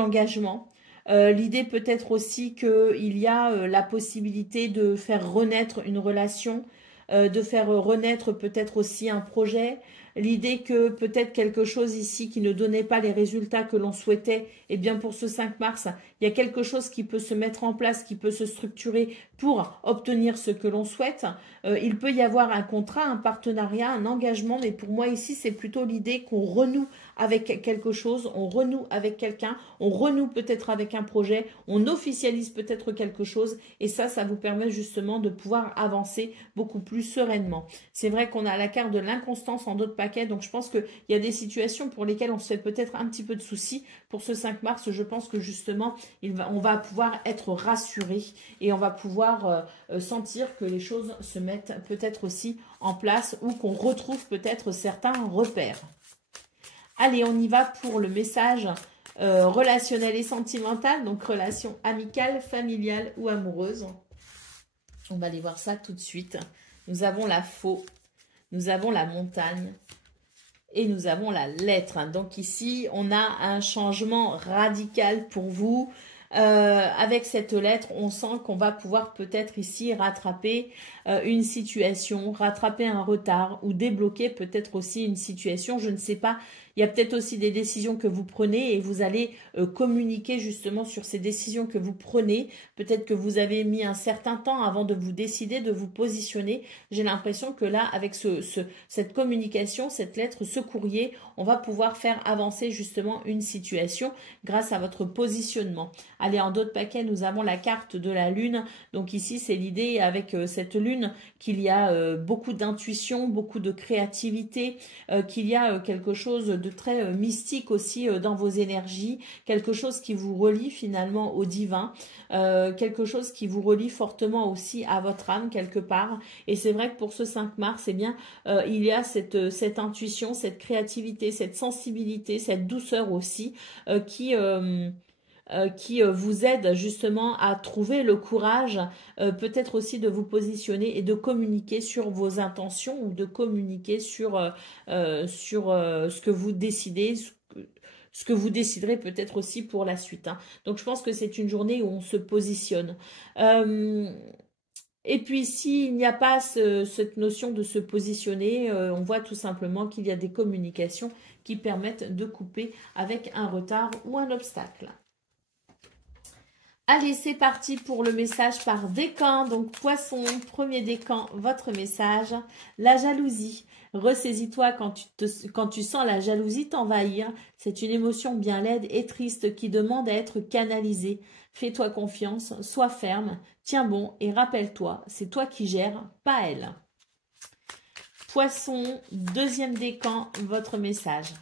engagement. L'idée peut être aussi qu'il y a la possibilité de faire renaître une relation, de faire renaître peut-être aussi un projet. L'idée que peut-être quelque chose ici qui ne donnait pas les résultats que l'on souhaitait, eh bien pour ce 5 mars, il y a quelque chose qui peut se mettre en place, qui peut se structurer pour obtenir ce que l'on souhaite. Il peut y avoir un contrat, un partenariat, un engagement, mais pour moi ici, c'est plutôt l'idée qu'on renoue avec quelque chose, on renoue avec quelqu'un, on renoue peut-être avec un projet, on officialise peut-être quelque chose, et ça vous permet justement de pouvoir avancer beaucoup plus sereinement. C'est vrai qu'on a la carte de l'inconstance en d'autres paquets, donc je pense qu'il y a des situations pour lesquelles on se fait peut-être un petit peu de soucis. Pour ce 5 mars, je pense que justement, on va pouvoir être rassuré et on va pouvoir sentir que les choses se mettent peut-être aussi en place ou qu'on retrouve peut-être certains repères. Allez, on y va pour le message relationnel et sentimental, donc relation amicale, familiale ou amoureuse. On va aller voir ça tout de suite. Nous avons la faux, nous avons la montagne et nous avons la lettre. Donc ici, on a un changement radical pour vous. Avec cette lettre, on sent qu'on va pouvoir peut-être ici rattraper une situation, rattraper un retard ou débloquer peut-être aussi une situation, je ne sais pas. Il y a peut-être aussi des décisions que vous prenez et vous allez communiquer justement sur ces décisions que vous prenez. Peut-être que vous avez mis un certain temps avant de vous décider, de vous positionner. J'ai l'impression que là, avec cette communication, cette lettre, ce courrier, on va pouvoir faire avancer justement une situation grâce à votre positionnement. Allez, en d'autres paquets, nous avons la carte de la lune. Donc ici, c'est l'idée avec cette lune qu'il y a beaucoup d'intuition, beaucoup de créativité, qu'il y a quelque chose de très mystique aussi dans vos énergies, quelque chose qui vous relie finalement au divin, quelque chose qui vous relie fortement aussi à votre âme quelque part. Et c'est vrai que pour ce 5 mars, eh bien, il y a cette intuition, cette créativité, cette sensibilité, cette douceur aussi qui vous aide justement à trouver le courage, peut-être aussi de vous positionner et de communiquer sur vos intentions ou de communiquer sur ce que vous décidez, ce que vous déciderez peut-être aussi pour la suite. Hein. Donc je pense que c'est une journée où on se positionne. Et puis s'il n'y a pas cette notion de se positionner, on voit tout simplement qu'il y a des communications qui permettent de couper avec un retard ou un obstacle. Allez, c'est parti pour le message par décan. Donc, poisson, premier décan, votre message. La jalousie. Ressaisis-toi quand tu sens la jalousie t'envahir. C'est une émotion bien laide et triste qui demande à être canalisée. Fais-toi confiance, sois ferme, tiens bon et rappelle-toi, c'est toi qui gères, pas elle. Poisson, deuxième décan, votre message.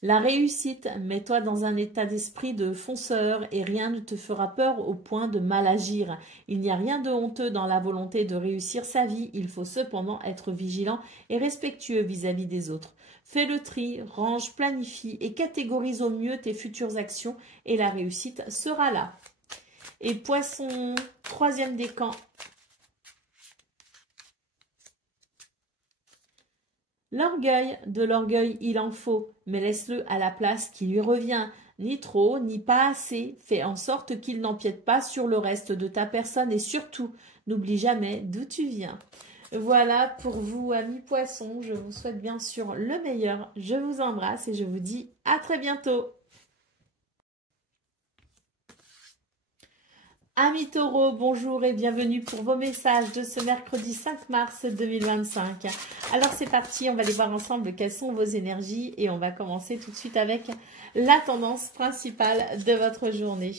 La réussite, mets-toi dans un état d'esprit de fonceur et rien ne te fera peur au point de mal agir. Il n'y a rien de honteux dans la volonté de réussir sa vie, il faut cependant être vigilant et respectueux vis-à-vis des autres. Fais le tri, range, planifie et catégorise au mieux tes futures actions et la réussite sera là. Et poisson, troisième décan. L'orgueil, de l'orgueil il en faut, mais laisse-le à la place qui lui revient. Ni trop, ni pas assez, fais en sorte qu'il n'empiète pas sur le reste de ta personne et surtout, n'oublie jamais d'où tu viens. Voilà pour vous, amis poissons. Je vous souhaite bien sûr le meilleur. Je vous embrasse et je vous dis à très bientôt. Amis taureaux, bonjour et bienvenue pour vos messages de ce mercredi 5 mars 2025. Alors c'est parti, on va aller voir ensemble quelles sont vos énergies et on va commencer tout de suite avec la tendance principale de votre journée.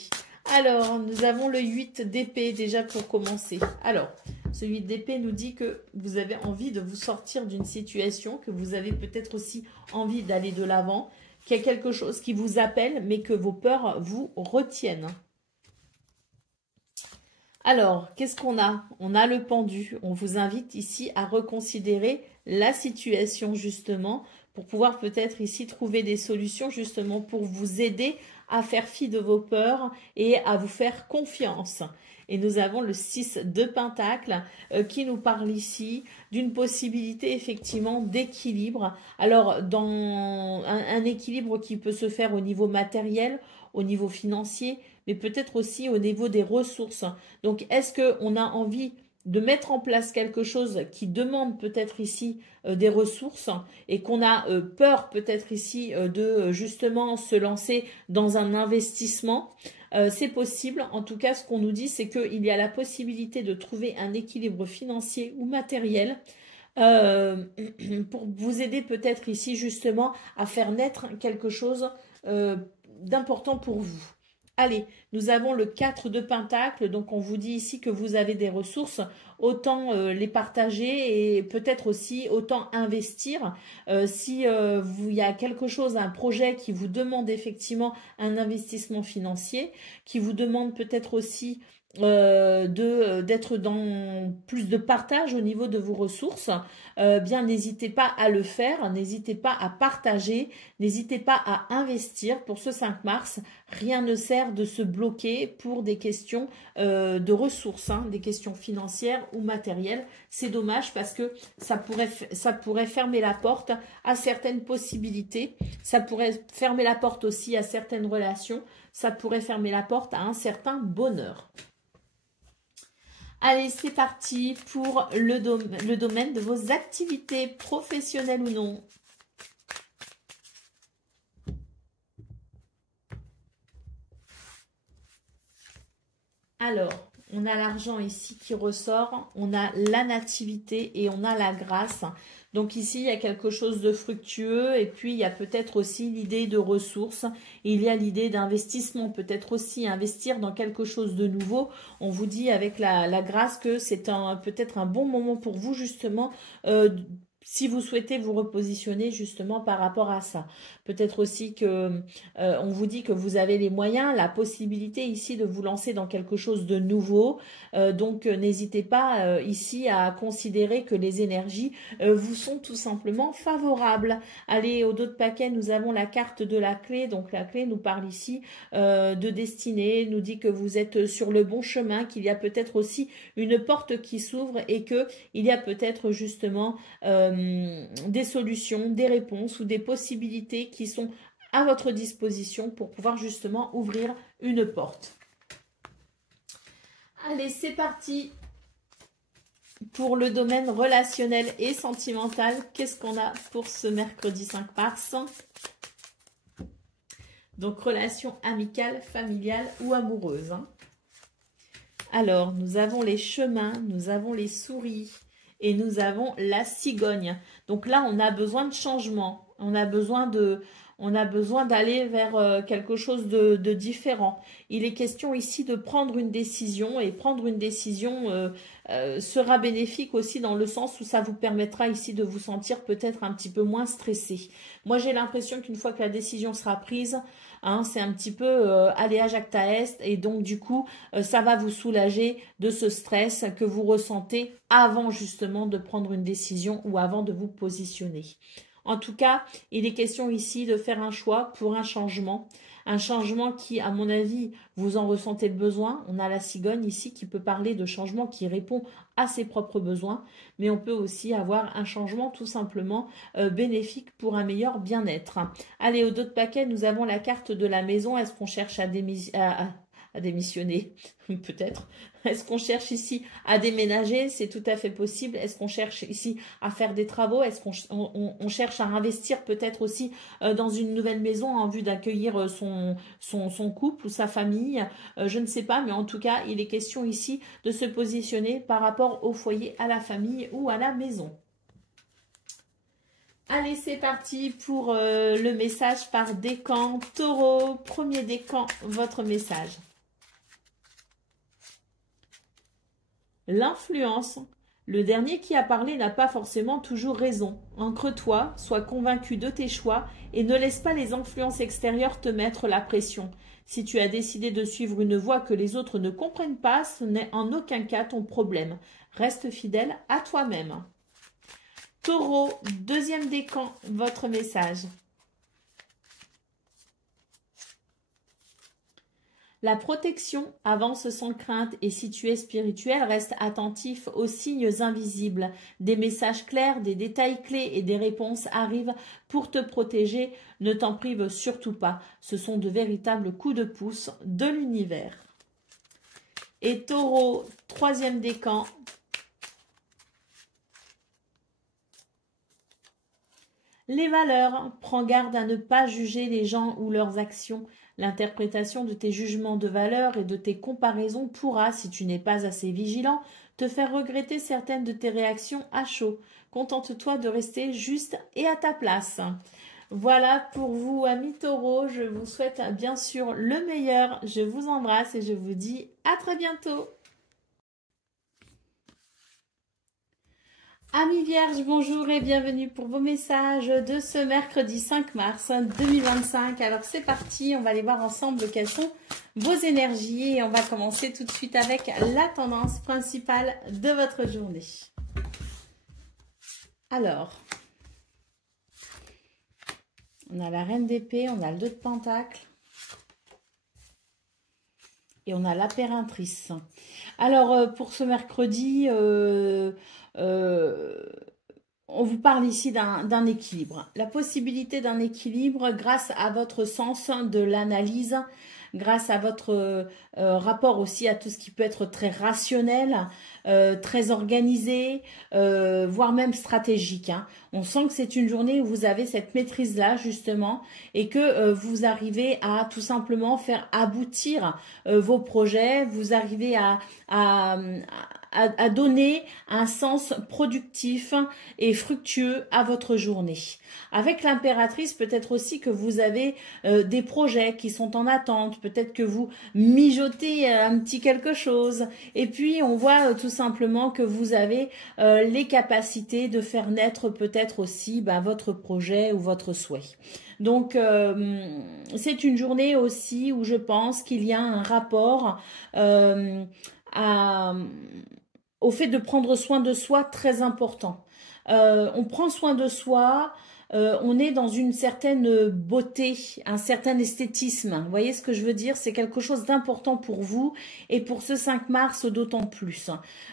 Alors, nous avons le 8 d'épée déjà pour commencer. Alors, ce 8 d'épée nous dit que vous avez envie de vous sortir d'une situation, que vous avez peut-être aussi envie d'aller de l'avant, qu'il y a quelque chose qui vous appelle, mais que vos peurs vous retiennent. Alors, qu'est-ce qu'on a? On a le pendu. On vous invite ici à reconsidérer la situation justement pour pouvoir peut-être ici trouver des solutions justement pour vous aider à faire fi de vos peurs et à vous faire confiance. Et nous avons le 6 de Pentacle qui nous parle ici d'une possibilité effectivement d'équilibre. Alors, dans un équilibre qui peut se faire au niveau matériel, au niveau financier, mais peut-être aussi au niveau des ressources. Donc, est-ce qu'on a envie de mettre en place quelque chose qui demande peut-être ici des ressources et qu'on a peur peut-être ici de justement se lancer dans un investissement? C'est possible. En tout cas, ce qu'on nous dit, c'est qu'il y a la possibilité de trouver un équilibre financier ou matériel pour vous aider peut-être ici justement à faire naître quelque chose d'important pour vous. Allez, nous avons le 4 de Pentacle, donc on vous dit ici que vous avez des ressources, autant les partager et peut-être aussi autant investir. Si il y a quelque chose, un projet qui vous demande effectivement un investissement financier, qui vous demande peut-être aussi d'être dans plus de partage au niveau de vos ressources, bien n'hésitez pas à le faire, n'hésitez pas à partager, n'hésitez pas à investir pour ce 5 mars. Rien ne sert de se bloquer pour des questions de ressources, hein, des questions financières ou matérielles. C'est dommage parce que ça pourrait fermer la porte à certaines possibilités, ça pourrait fermer la porte aussi à certaines relations, ça pourrait fermer la porte à un certain bonheur. Allez, c'est parti pour le domaine de vos activités professionnelles ou non. Alors, on a l'argent ici qui ressort, on a la nativité et on a la grâce. Donc ici, il y a quelque chose de fructueux et puis il y a peut-être aussi l'idée de ressources. Il y a l'idée d'investissement, peut-être aussi investir dans quelque chose de nouveau. On vous dit avec la grâce que c'est peut-être un bon moment pour vous justement si vous souhaitez vous repositionner justement par rapport à ça. Peut-être aussi que on vous dit que vous avez les moyens, la possibilité ici de vous lancer dans quelque chose de nouveau. Donc n'hésitez pas ici à considérer que les énergies vous sont tout simplement favorables. Allez, au dos de paquet, nous avons la carte de la clé. Donc la clé nous parle ici de destinée, nous dit que vous êtes sur le bon chemin, qu'il y a peut-être aussi une porte qui s'ouvre et que il y a peut-être justement des solutions, des réponses ou des possibilités qui sont à votre disposition pour pouvoir justement ouvrir une porte. Allez, c'est parti pour le domaine relationnel et sentimental. Qu'est-ce qu'on a pour ce mercredi 5 mars? Donc, relation amicale, familiale ou amoureuse. Hein. Alors, nous avons les chemins, nous avons les souris et nous avons la cigogne. Donc là, on a besoin de changement. On a besoin d'aller vers quelque chose de différent. Il est question ici de prendre une décision et prendre une décision sera bénéfique aussi dans le sens où ça vous permettra ici de vous sentir peut-être un petit peu moins stressé. Moi, j'ai l'impression qu'une fois que la décision sera prise, hein, c'est un petit peu aléa jacta est et donc du coup, ça va vous soulager de ce stress que vous ressentez avant justement de prendre une décision ou avant de vous positionner. En tout cas, il est question ici de faire un choix pour un changement qui, à mon avis, vous en ressentez le besoin. On a la cigogne ici qui peut parler de changement qui répond à ses propres besoins, mais on peut aussi avoir un changement tout simplement bénéfique pour un meilleur bien-être. Allez, au dos de paquet, nous avons la carte de la maison. Est-ce qu'on cherche à à démissionner? Peut-être. Est-ce qu'on cherche ici à déménager? C'est tout à fait possible. Est-ce qu'on cherche ici à faire des travaux? Est-ce qu'on cherche à investir peut-être aussi dans une nouvelle maison en vue d'accueillir son couple ou sa famille? Je ne sais pas, mais en tout cas, il est question ici de se positionner par rapport au foyer, à la famille ou à la maison. Allez, c'est parti pour le message par décan. Taureau, premier décan, votre message. L'influence. Le dernier qui a parlé n'a pas forcément toujours raison. Ancre-toi, sois convaincu de tes choix et ne laisse pas les influences extérieures te mettre la pression. Si tu as décidé de suivre une voie que les autres ne comprennent pas, ce n'est en aucun cas ton problème. Reste fidèle à toi-même. Taureau, deuxième décan, votre message. La protection avance sans crainte et si tu es spirituel, reste attentif aux signes invisibles. Des messages clairs, des détails clés et des réponses arrivent pour te protéger. Ne t'en prive surtout pas. Ce sont de véritables coups de pouce de l'univers. Et Taureau, troisième décan. Les valeurs, prends garde à ne pas juger les gens ou leurs actions. L'interprétation de tes jugements de valeur et de tes comparaisons pourra, si tu n'es pas assez vigilant, te faire regretter certaines de tes réactions à chaud. Contente-toi de rester juste et à ta place. Voilà pour vous, amis taureaux. Je vous souhaite bien sûr le meilleur. Je vous embrasse et je vous dis à très bientôt. Amis vierges, bonjour et bienvenue pour vos messages de ce mercredi 5 mars 2025. Alors c'est parti, on va aller voir ensemble quelles sont vos énergies et on va commencer tout de suite avec la tendance principale de votre journée. Alors, on a la reine d'épée, on a le 2 de pentacle et on a l'impératrice. Alors pour ce mercredi, on vous parle ici d'un équilibre. La possibilité d'un équilibre grâce à votre sens de l'analyse, grâce à votre rapport aussi à tout ce qui peut être très rationnel, très organisé, voire même stratégique. Hein. On sent que c'est une journée où vous avez cette maîtrise-là justement et que vous arrivez à tout simplement faire aboutir vos projets, vous arrivez à donner un sens productif et fructueux à votre journée. Avec l'impératrice, peut-être aussi que vous avez des projets qui sont en attente, peut-être que vous mijotez un petit quelque chose. Et puis, on voit tout simplement que vous avez les capacités de faire naître peut-être aussi votre projet ou votre souhait. Donc, c'est une journée aussi où je pense qu'il y a un rapport au fait de prendre soin de soi très important. On prend soin de soi, on est dans une certaine beauté, un certain esthétisme. Vous voyez ce que je veux dire? C'est quelque chose d'important pour vous et pour ce 5 mars d'autant plus.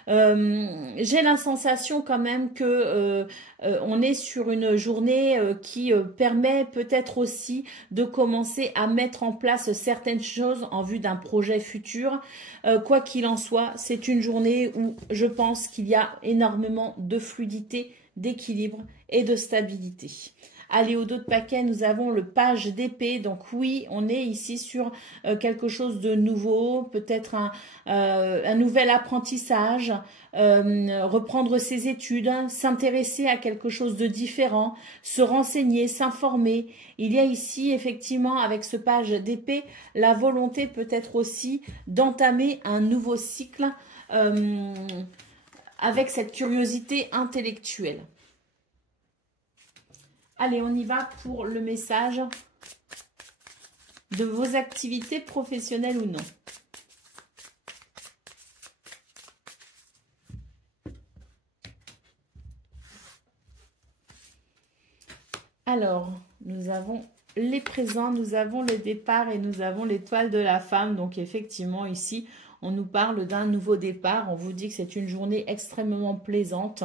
J'ai la sensation quand même que on est sur une journée qui permet peut-être aussi de commencer à mettre en place certaines choses en vue d'un projet futur. Quoi qu'il en soit, c'est une journée où je pense qu'il y a énormément de fluidité, d'équilibre et de stabilité. Allez, au dos de paquet, nous avons le page d'épée. Donc oui, on est ici sur quelque chose de nouveau, peut-être un nouvel apprentissage, reprendre ses études, s'intéresser à quelque chose de différent, se renseigner, s'informer. Il y a ici effectivement avec ce page d'épée la volonté peut-être aussi d'entamer un nouveau cycle avec cette curiosité intellectuelle. Allez, on y va pour le message de vos activités professionnelles ou non. Alors, nous avons les présents, nous avons le départ et nous avons l'étoile de la femme. Donc, effectivement, ici, on nous parle d'un nouveau départ. On vous dit que c'est une journée extrêmement plaisante.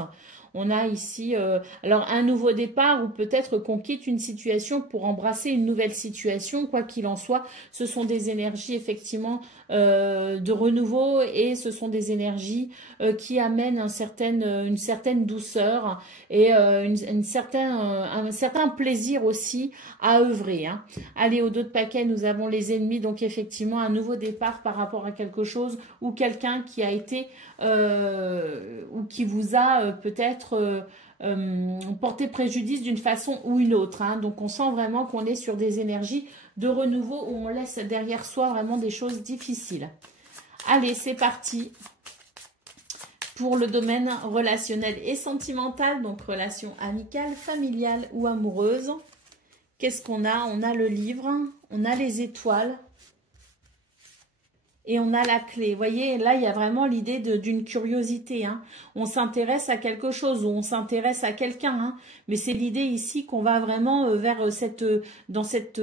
On a ici alors un nouveau départ ou peut-être qu'on quitte une situation pour embrasser une nouvelle situation. Quoi qu'il en soit, ce sont des énergies effectivement de renouveau et ce sont des énergies qui amènent une certaine douceur et un certain plaisir aussi à œuvrer. Hein. Allez, au dos de paquet, nous avons les ennemis, donc effectivement un nouveau départ par rapport à quelque chose ou quelqu'un qui a été ou qui vous a peut-être porté préjudice d'une façon ou une autre. Hein. Donc on sent vraiment qu'on est sur des énergies de renouveau où on laisse derrière soi vraiment des choses difficiles. Allez, c'est parti pour le domaine relationnel et sentimental, donc relation amicale, familiale ou amoureuse. Qu'est-ce qu'on a? On a le livre, on a les étoiles et on a la clé. Vous voyez, là, il y a vraiment l'idée d'une curiosité. Hein. On s'intéresse à quelque chose ou on s'intéresse à quelqu'un. Hein. Mais c'est l'idée ici qu'on va vraiment vers dans cette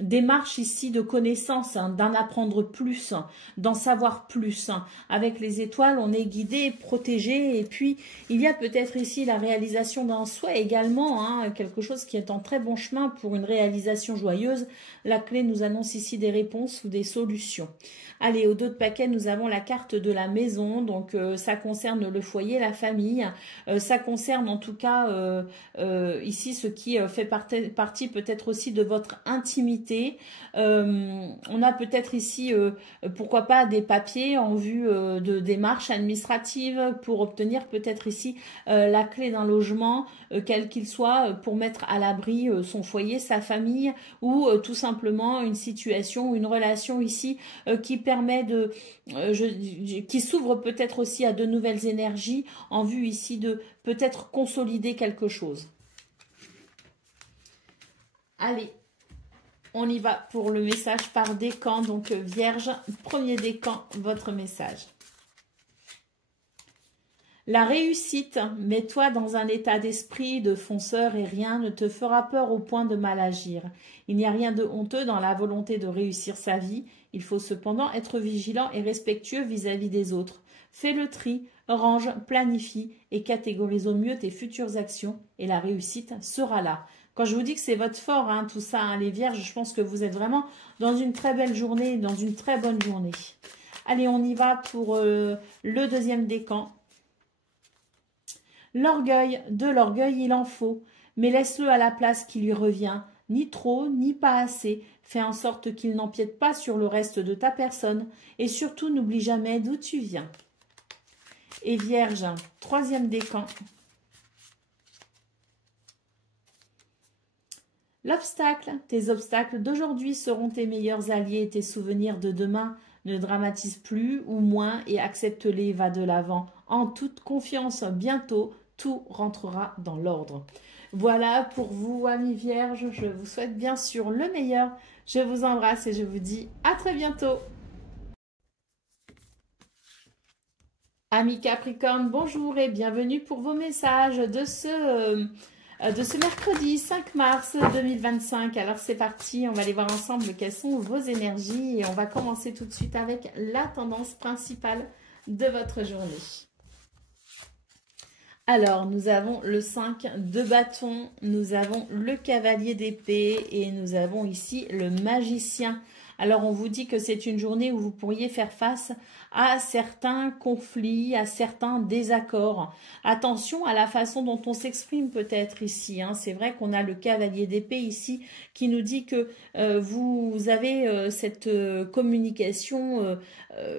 démarche ici de connaissance, hein, d'en apprendre plus, d'en savoir plus. Hein. Avec les étoiles, on est guidé, protégé. Et puis, il y a peut-être ici la réalisation d'un souhait également. Hein, quelque chose qui est en très bon chemin pour une réalisation joyeuse. La clé nous annonce ici des réponses ou des solutions. Allez, au dos de paquet, nous avons la carte de la maison. Donc, ça concerne le foyer, la famille. Ça concerne en tout cas ici ce qui fait partie peut-être aussi de votre intimité. On a peut-être ici, pourquoi pas, des papiers en vue de démarches administratives pour obtenir peut-être ici la clé d'un logement, quel qu'il soit, pour mettre à l'abri son foyer, sa famille ou tout simplement une situation, une relation ici qui permet qui s'ouvre peut-être aussi à de nouvelles énergies en vue ici de peut-être consolider quelque chose. Allez, on y va pour le message par décan. Donc Vierge, premier décan, votre message. La réussite, mets-toi dans un état d'esprit de fonceur et rien ne te fera peur au point de mal agir. Il n'y a rien de honteux dans la volonté de réussir sa vie. Il faut cependant être vigilant et respectueux vis-à-vis des autres. Fais le tri, range, planifie et catégorise au mieux tes futures actions et la réussite sera là. Quand je vous dis que c'est votre fort, hein, tout ça, hein, les Vierges, je pense que vous êtes vraiment dans une très belle journée, dans une très bonne journée. Allez, on y va pour le deuxième décan. L'orgueil, de l'orgueil il en faut, mais laisse-le à la place qui lui revient, ni trop, ni pas assez. Fais en sorte qu'il n'empiète pas sur le reste de ta personne, et surtout n'oublie jamais d'où tu viens. Et Vierge, troisième décan. L'obstacle, tes obstacles d'aujourd'hui seront tes meilleurs alliés, tes souvenirs de demain. Ne dramatise plus ou moins et accepte-les, va de l'avant. En toute confiance, bientôt, tout rentrera dans l'ordre. Voilà pour vous, amis Vierges. Je vous souhaite bien sûr le meilleur. Je vous embrasse et je vous dis à très bientôt. Amis Capricorne, bonjour et bienvenue pour vos messages de ce mercredi 5 mars 2025. Alors c'est parti, on va aller voir ensemble quelles sont vos énergies et on va commencer tout de suite avec la tendance principale de votre journée. Alors, nous avons le 5 de bâton, nous avons le cavalier d'épée et nous avons ici le magicien. Alors, on vous dit que c'est une journée où vous pourriez faire face à certains conflits, à certains désaccords. Attention à la façon dont on s'exprime peut-être ici. Hein. C'est vrai qu'on a le cavalier d'épée ici qui nous dit que vous avez cette communication.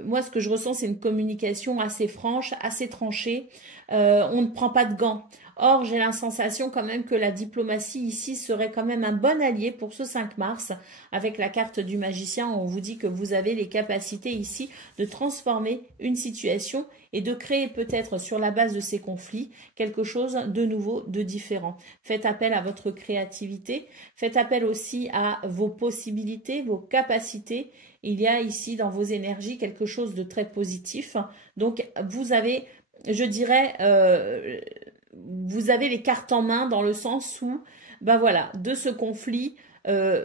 Moi, ce que je ressens, c'est une communication assez franche, assez tranchée. On ne prend pas de gants. Or, j'ai la sensation quand même que la diplomatie ici serait quand même un bon allié pour ce 5 mars. Avec la carte du magicien, on vous dit que vous avez les capacités ici de transformer une situation et de créer peut-être sur la base de ces conflits quelque chose de nouveau, de différent. Faites appel à votre créativité, faites appel aussi à vos possibilités, vos capacités. Il y a ici dans vos énergies quelque chose de très positif. Donc, vous avez... je dirais, vous avez les cartes en main dans le sens où, ben voilà, de ce conflit,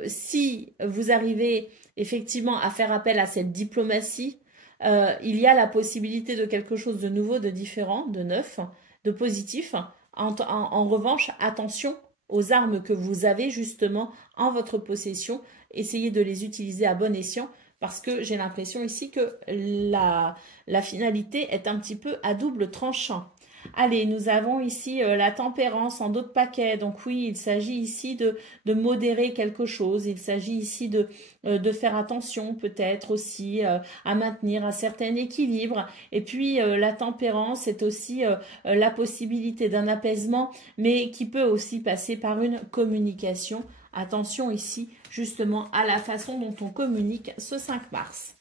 si vous arrivez effectivement à faire appel à cette diplomatie, il y a la possibilité de quelque chose de nouveau, de différent, de neuf, de positif. En revanche, attention aux armes que vous avez justement en votre possession. Essayez de les utiliser à bon escient parce que j'ai l'impression ici que la finalité est un petit peu à double tranchant. Allez, nous avons ici la tempérance en d'autres paquets. Donc oui, il s'agit ici de modérer quelque chose. Il s'agit ici de faire attention peut-être aussi à maintenir un certain équilibre. Et puis la tempérance est aussi la possibilité d'un apaisement, mais qui peut aussi passer par une communication. Attention ici justement à la façon dont on communique ce 5 mars.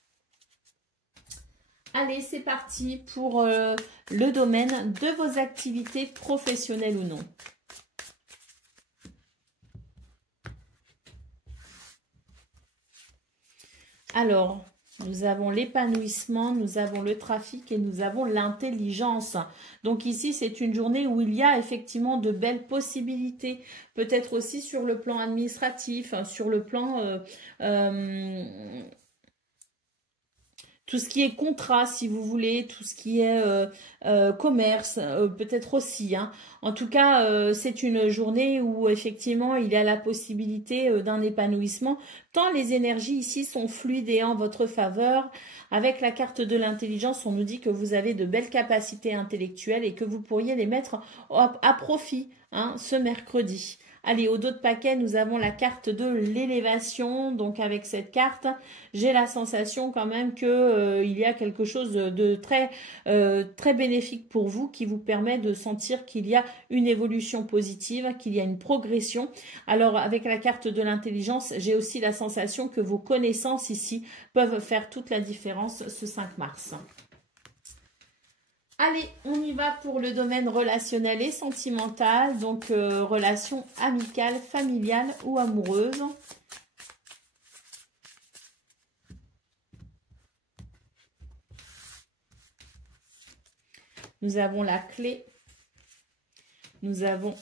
Allez, c'est parti pour le domaine de vos activités professionnelles ou non. Alors, nous avons l'épanouissement, nous avons le trafic et nous avons l'intelligence. Donc ici, c'est une journée où il y a effectivement de belles possibilités. Peut-être aussi sur le plan administratif, sur le plan... tout ce qui est contrat, si vous voulez, tout ce qui est commerce, peut-être aussi. Hein. En tout cas, c'est une journée où effectivement, il y a la possibilité d'un épanouissement. Tant les énergies ici sont fluides et en votre faveur. Avec la carte de l'intelligence, on nous dit que vous avez de belles capacités intellectuelles et que vous pourriez les mettre à profit ce mercredi. Allez, au dos de paquet, nous avons la carte de l'élévation. Donc, avec cette carte, j'ai la sensation quand même que il y a quelque chose de très, très bénéfique pour vous qui vous permet de sentir qu'il y a une évolution positive, qu'il y a une progression. Alors, avec la carte de l'intelligence, j'ai aussi la sensation que vos connaissances ici peuvent faire toute la différence ce 5 mars. Allez, on y va pour le domaine relationnel et sentimental, donc relations amicales, familiales ou amoureuses. Nous avons la clé, nous avons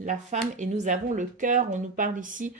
la femme et nous avons le cœur. On nous parle ici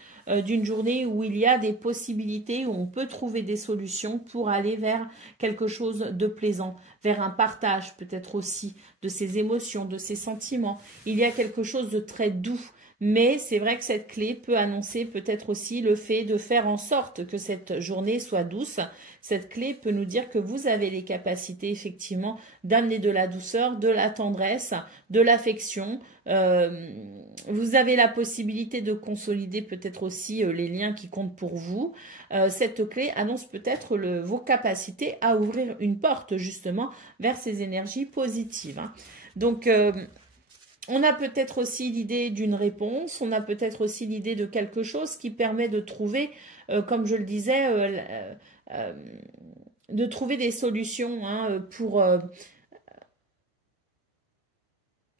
d'une journée où il y a des possibilités, où on peut trouver des solutions pour aller vers quelque chose de plaisant, vers un partage peut-être aussi de ses émotions, de ses sentiments. Il y a quelque chose de très doux. Mais c'est vrai que cette clé peut annoncer peut-être aussi le fait de faire en sorte que cette journée soit douce. Cette clé peut nous dire que vous avez les capacités effectivement d'amener de la douceur, de la tendresse, de l'affection. Vous avez la possibilité de consolider peut-être aussi les liens qui comptent pour vous. Cette clé annonce peut-être vos capacités à ouvrir une porte justement vers ces énergies positives. Hein. Donc, on a peut-être aussi l'idée d'une réponse, on a peut-être aussi l'idée de quelque chose qui permet de trouver, comme je le disais, de trouver des solutions pour,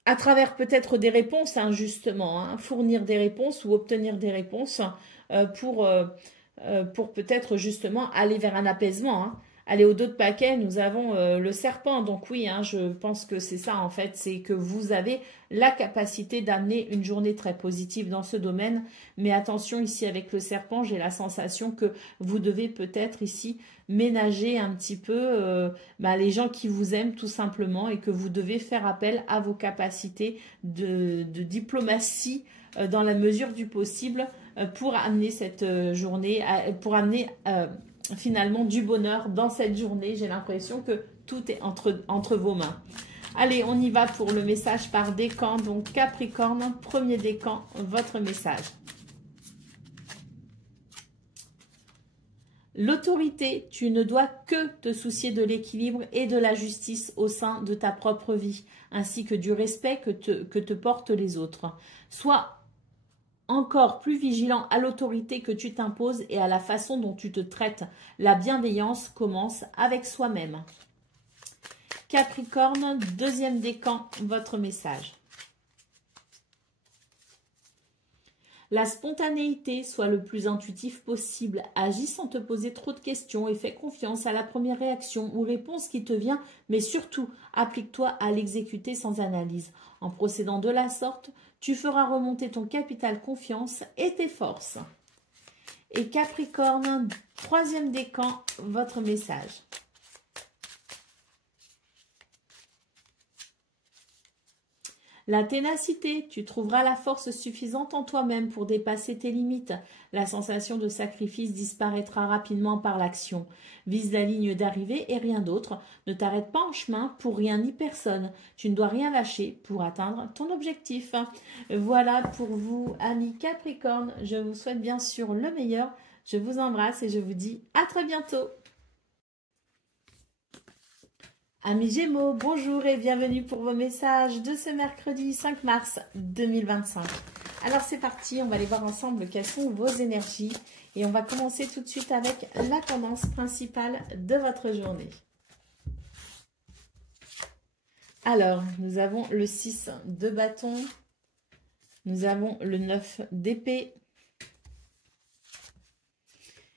à travers peut-être des réponses, justement, fournir des réponses ou obtenir des réponses pour peut-être justement aller vers un apaisement. Hein. Allez, au dos de paquet, nous avons le serpent. Donc oui, je pense que c'est ça en fait. C'est que vous avez la capacité d'amener une journée très positive dans ce domaine. Mais attention, ici avec le serpent, j'ai la sensation que vous devez peut-être ici ménager un petit peu les gens qui vous aiment tout simplement et que vous devez faire appel à vos capacités de diplomatie dans la mesure du possible pour amener cette journée, pour amener finalement du bonheur dans cette journée. J'ai l'impression que tout est entre vos mains. Allez, on y va pour le message par décan. Donc Capricorne, premier décan, votre message. L'autorité, tu ne dois que te soucier de l'équilibre et de la justice au sein de ta propre vie, ainsi que du respect que te portent les autres. Sois encore plus vigilant à l'autorité que tu t'imposes et à la façon dont tu te traites. La bienveillance commence avec soi-même. Capricorne, deuxième décan, votre message. La spontanéité, sois le plus intuitif possible. Agis sans te poser trop de questions et fais confiance à la première réaction ou réponse qui te vient, mais surtout, applique-toi à l'exécuter sans analyse. En procédant de la sorte, tu feras remonter ton capital confiance et tes forces. Et Capricorne, troisième décan, votre message. La ténacité, tu trouveras la force suffisante en toi-même pour dépasser tes limites. La sensation de sacrifice disparaîtra rapidement par l'action. Vise la ligne d'arrivée et rien d'autre. Ne t'arrête pas en chemin pour rien ni personne. Tu ne dois rien lâcher pour atteindre ton objectif. Voilà pour vous, amis Capricorne. Je vous souhaite bien sûr le meilleur. Je vous embrasse et je vous dis à très bientôt. Amis Gémeaux, bonjour et bienvenue pour vos messages de ce mercredi 5 mars 2025. Alors c'est parti, on va aller voir ensemble quelles sont vos énergies et on va commencer tout de suite avec la tendance principale de votre journée. Alors, nous avons le 6 de bâton, nous avons le 9 d'épée.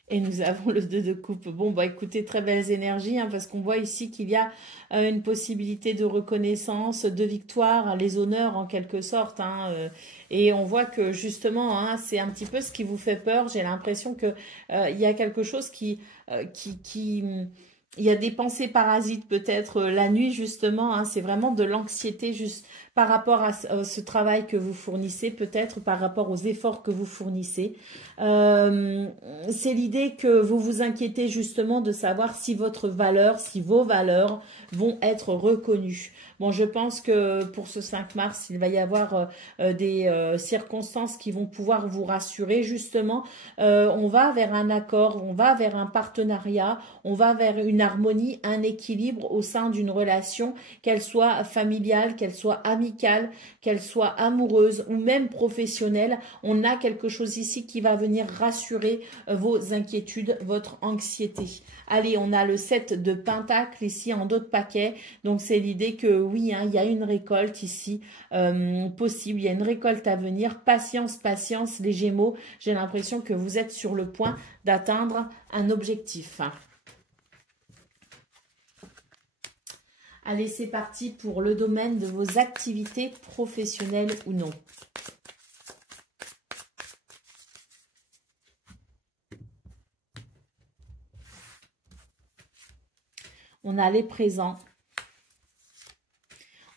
Et nous avons le 2 de coupe. Bon, bah écoutez, très belles énergies, hein, parce qu'on voit ici qu'il y a une possibilité de reconnaissance, de victoire, les honneurs en quelque sorte. Hein, et on voit que justement, hein, c'est un petit peu ce qui vous fait peur. J'ai l'impression que il y a quelque chose il y a des pensées parasites peut-être la nuit justement. Hein, c'est vraiment de l'anxiété juste par rapport à ce travail que vous fournissez, peut-être par rapport aux efforts que vous fournissez. C'est l'idée que vous vous inquiétez justement de savoir si votre valeur, si vos valeurs vont être reconnues. Bon, je pense que pour ce 5 mars, il va y avoir des circonstances qui vont pouvoir vous rassurer justement. On va vers un accord, on va vers un partenariat, on va vers une harmonie, un équilibre au sein d'une relation, qu'elle soit familiale, qu'elle soit amicale, qu'elle soit amoureuse ou même professionnelle. On a quelque chose ici qui va venir rassurer vos inquiétudes, votre anxiété. Allez, on a le 7 de Pentacles ici en dos de paquet. Donc, c'est l'idée que oui, hein, il y a une récolte ici possible. Il y a une récolte à venir. Patience, patience, les Gémeaux. J'ai l'impression que vous êtes sur le point d'atteindre un objectif. Allez, c'est parti pour le domaine de vos activités professionnelles ou non. On a les présents,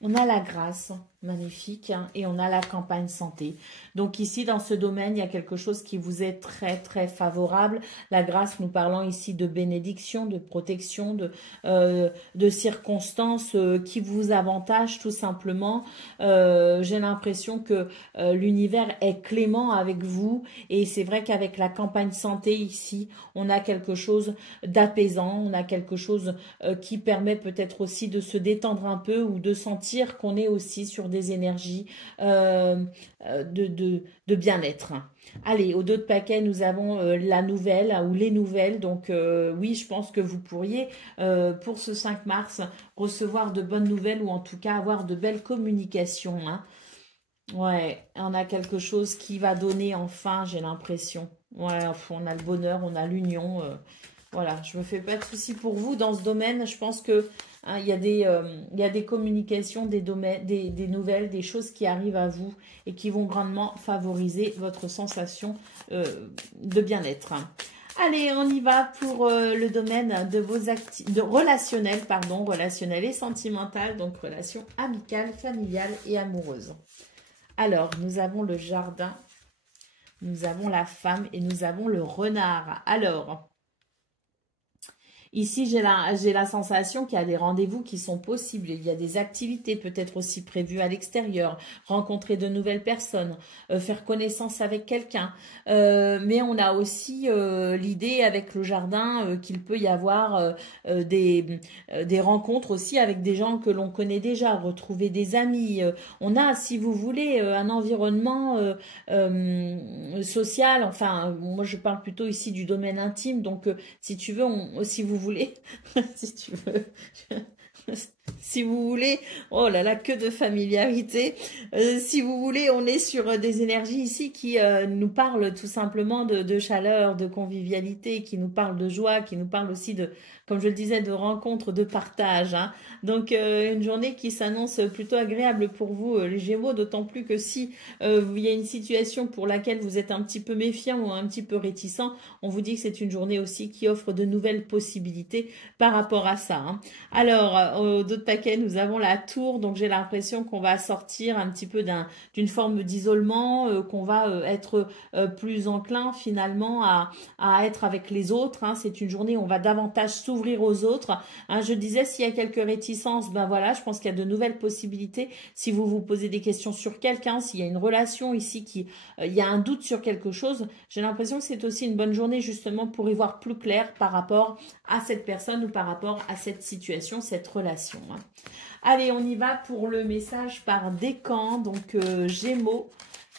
on a la grâce, magnifique, hein, et on a la campagne santé. Donc ici, dans ce domaine, il y a quelque chose qui vous est très, très favorable. La grâce, nous parlons ici de bénédiction, de protection, de circonstances qui vous avantagent tout simplement. J'ai l'impression que l'univers est clément avec vous et c'est vrai qu'avec la campagne santé ici, on a quelque chose d'apaisant, on a quelque chose qui permet peut-être aussi de se détendre un peu ou de sentir qu'on est aussi sur des énergies de bien-être. Allez, au dos de paquet, nous avons la nouvelle ou les nouvelles. Donc oui, je pense que vous pourriez, pour ce 5 mars, recevoir de bonnes nouvelles ou en tout cas avoir de belles communications. Hein. Ouais, on a quelque chose qui va donner enfin, j'ai l'impression. Ouais, on a le bonheur, on a l'union. Voilà, je me fais pas de soucis pour vous dans ce domaine. Je pense que hein, il y a des communications, des nouvelles, des choses qui arrivent à vous et qui vont grandement favoriser votre sensation de bien-être. Allez, on y va pour le domaine de vos relationnel et sentimental, donc relations amicales, familiales et amoureuses. Alors, nous avons le jardin, nous avons la femme et nous avons le renard. Alors, ici, j'ai la sensation qu'il y a des rendez-vous qui sont possibles. Il y a des activités peut-être aussi prévues à l'extérieur. Rencontrer de nouvelles personnes, faire connaissance avec quelqu'un. Mais on a aussi l'idée avec le jardin qu'il peut y avoir des rencontres aussi avec des gens que l'on connaît déjà. Retrouver des amis. On a, si vous voulez, un environnement social. Enfin, moi, je parle plutôt ici du domaine intime. Donc, si tu veux, si vous voulez, si tu veux, si vous voulez, oh là là, que de familiarité. Si vous voulez, on est sur des énergies ici qui nous parlent tout simplement de chaleur, de convivialité, qui nous parlent de joie, qui nous parlent aussi de, comme je le disais, de rencontres, de partage. Hein. Donc, une journée qui s'annonce plutôt agréable pour vous, les Gémeaux, d'autant plus que si il y a une situation pour laquelle vous êtes un petit peu méfiant ou un petit peu réticent, on vous dit que c'est une journée aussi qui offre de nouvelles possibilités par rapport à ça. Hein. Alors, dos de paquet, nous avons la tour. Donc, j'ai l'impression qu'on va sortir un petit peu d'une forme d'isolement, qu'on va être plus enclin finalement à être avec les autres. Hein. C'est une journée où on va davantage s'ouvrir aux autres. Hein, je disais, s'il y a quelques réticences, ben voilà, je pense qu'il y a de nouvelles possibilités. Si vous vous posez des questions sur quelqu'un, s'il y a une relation ici, il y a un doute sur quelque chose, j'ai l'impression que c'est aussi une bonne journée justement pour y voir plus clair par rapport à cette personne ou par rapport à cette situation, cette relation. Hein. Allez, on y va pour le message par décan. Donc, Gémeaux,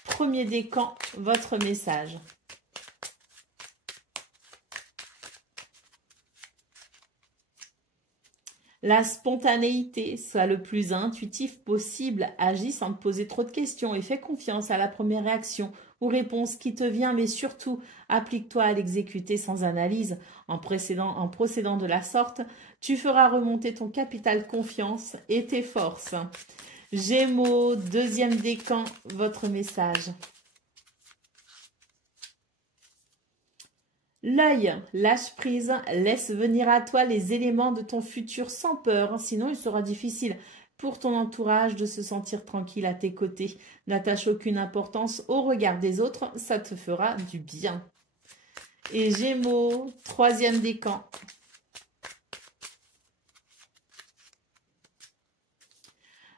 premier décan, votre message. La spontanéité, sois le plus intuitif possible, agis sans te poser trop de questions et fais confiance à la première réaction ou réponse qui te vient, mais surtout, applique-toi à l'exécuter sans analyse. En procédant de la sorte, tu feras remonter ton capital confiance et tes forces. Gémeaux, deuxième décan, votre message. L'œil, lâche prise, laisse venir à toi les éléments de ton futur sans peur, sinon il sera difficile pour ton entourage de se sentir tranquille à tes côtés. N'attache aucune importance au regard des autres, ça te fera du bien. Et Gémeaux, troisième décan.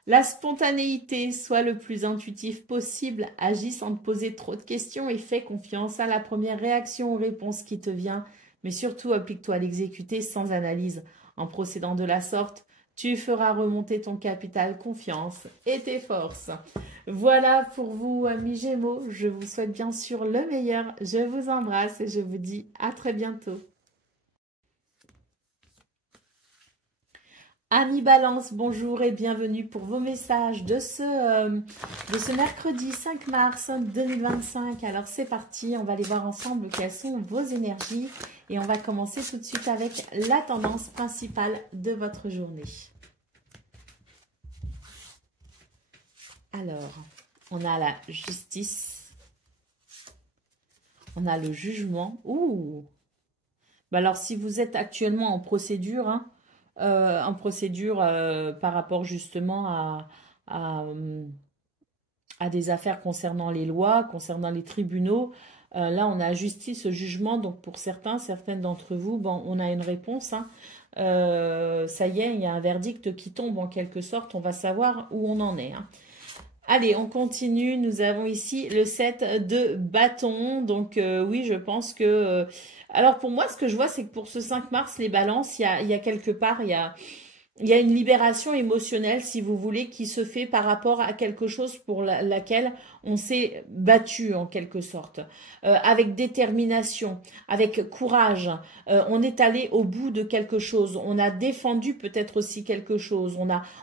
La spontanéité, sois le plus intuitif possible, agis sans te poser trop de questions et fais confiance à la première réaction ou réponse qui te vient, mais surtout applique-toi à l'exécuter sans analyse. En procédant de la sorte, tu feras remonter ton capital confiance et tes forces. Voilà pour vous, amis Gémeaux. Je vous souhaite bien sûr le meilleur. Je vous embrasse et je vous dis à très bientôt. Amis Balance, bonjour et bienvenue pour vos messages de ce mercredi 5 mars 2025. Alors c'est parti, on va aller voir ensemble quelles sont vos énergies et on va commencer tout de suite avec la tendance principale de votre journée. Alors, on a la justice, on a le jugement. Ouh! Bah alors si vous êtes actuellement en procédure, hein, par rapport justement à des affaires concernant les lois, concernant les tribunaux. Là, on a justice, jugement. Donc, pour certaines d'entre vous, bon, on a une réponse. Hein. Ça y est, il y a un verdict qui tombe en quelque sorte. On va savoir où on en est. Hein. Allez, on continue. Nous avons ici le 7 de bâton. Donc, oui, je pense que... alors, pour moi, ce que je vois, c'est que pour ce 5 mars, les balances, il y a quelque part, il y a une libération émotionnelle, si vous voulez, qui se fait par rapport à quelque chose pour laquelle on s'est battu en quelque sorte, avec détermination, avec courage. On est allé au bout de quelque chose. On a défendu peut-être aussi quelque chose.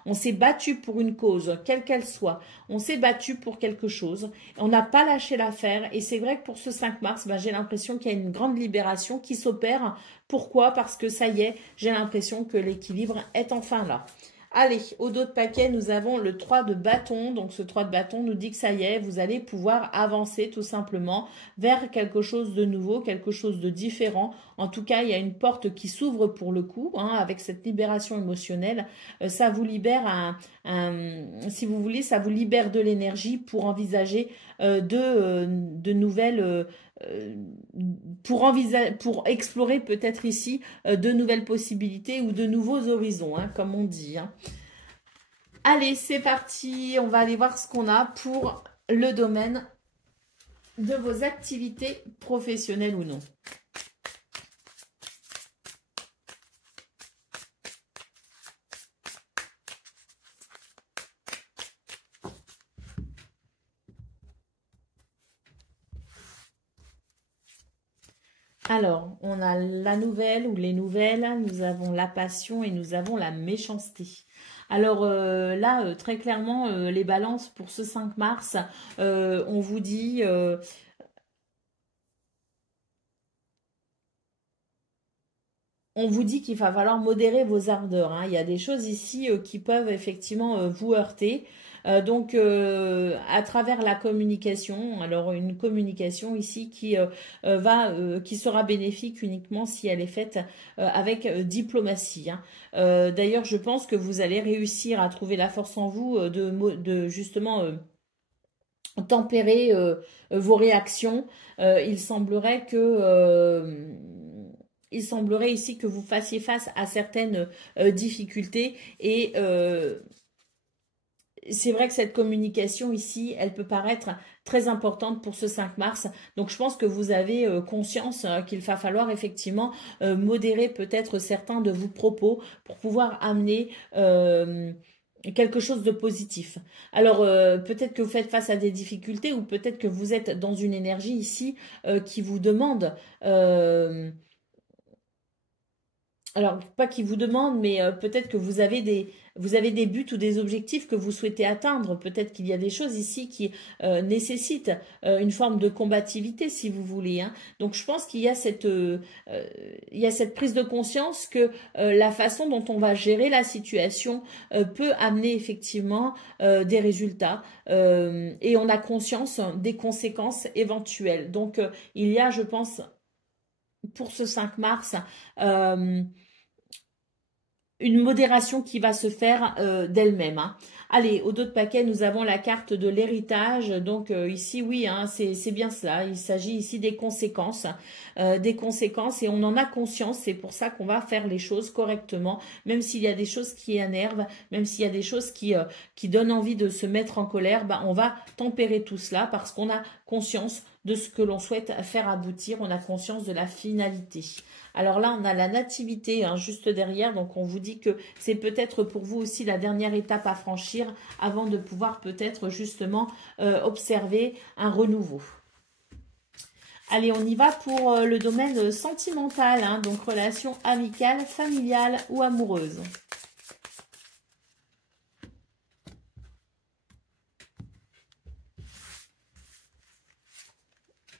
On s'est battu pour une cause, quelle qu'elle soit. On s'est battu pour quelque chose. On n'a pas lâché l'affaire. Et c'est vrai que pour ce 5 mars, ben, j'ai l'impression qu'il y a une grande libération qui s'opère. Pourquoi? Parce que ça y est, j'ai l'impression que l'équilibre est enfin là. Allez, au dos de paquet, nous avons le 3 de bâton. Donc, ce 3 de bâton nous dit que ça y est, vous allez pouvoir avancer tout simplement vers quelque chose de nouveau, quelque chose de différent. En tout cas, il y a une porte qui s'ouvre pour le coup, hein, avec cette libération émotionnelle. Ça vous libère si vous voulez, ça vous libère de l'énergie pour envisager de nouvelles... pour explorer peut-être ici de nouvelles possibilités ou de nouveaux horizons, hein, comme on dit. Hein. Allez, c'est parti. On va aller voir ce qu'on a pour le domaine de vos activités professionnelles ou non. Alors, on a la nouvelle ou les nouvelles, nous avons la passion et nous avons la méchanceté. Alors là, très clairement, les balances pour ce 5 mars, on vous dit... on vous dit qu'il va falloir modérer vos ardeurs, hein. Il y a des choses ici qui peuvent effectivement vous heurter. Donc, à travers la communication, alors une communication ici qui sera bénéfique uniquement si elle est faite avec diplomatie, hein. D'ailleurs, je pense que vous allez réussir à trouver la force en vous de justement tempérer vos réactions. Il semblerait ici que vous fassiez face à certaines difficultés et c'est vrai que cette communication ici, elle peut paraître très importante pour ce 5 mars. Donc, je pense que vous avez conscience qu'il va falloir effectivement modérer peut-être certains de vos propos pour pouvoir amener quelque chose de positif. Alors, peut-être que vous faites face à des difficultés ou peut-être que vous êtes dans une énergie ici qui vous demande... alors, pas qui vous demande, mais peut-être que vous avez des buts ou des objectifs que vous souhaitez atteindre. Peut-être qu'il y a des choses ici qui nécessitent une forme de combativité, si vous voulez, hein. Donc, je pense qu'il y a cette prise de conscience que la façon dont on va gérer la situation peut amener effectivement des résultats et on a conscience des conséquences éventuelles. Donc, il y a, je pense, pour ce 5 mars, une modération qui va se faire d'elle-même, hein. Allez, au dos de paquet, nous avons la carte de l'héritage. Donc ici, oui, hein, c'est bien ça. Il s'agit ici des conséquences et on en a conscience. C'est pour ça qu'on va faire les choses correctement, même s'il y a des choses qui énervent, même s'il y a des choses qui donnent envie de se mettre en colère. Bah, on va tempérer tout cela parce qu'on a conscience de ce que l'on souhaite faire aboutir. On a conscience de la finalité. Alors là, on a la nativité hein, juste derrière. Donc, on vous dit que c'est peut-être pour vous aussi la dernière étape à franchir avant de pouvoir peut-être justement observer un renouveau. Allez, on y va pour le domaine sentimental. Hein, donc, relation amicale, familiale ou amoureuse.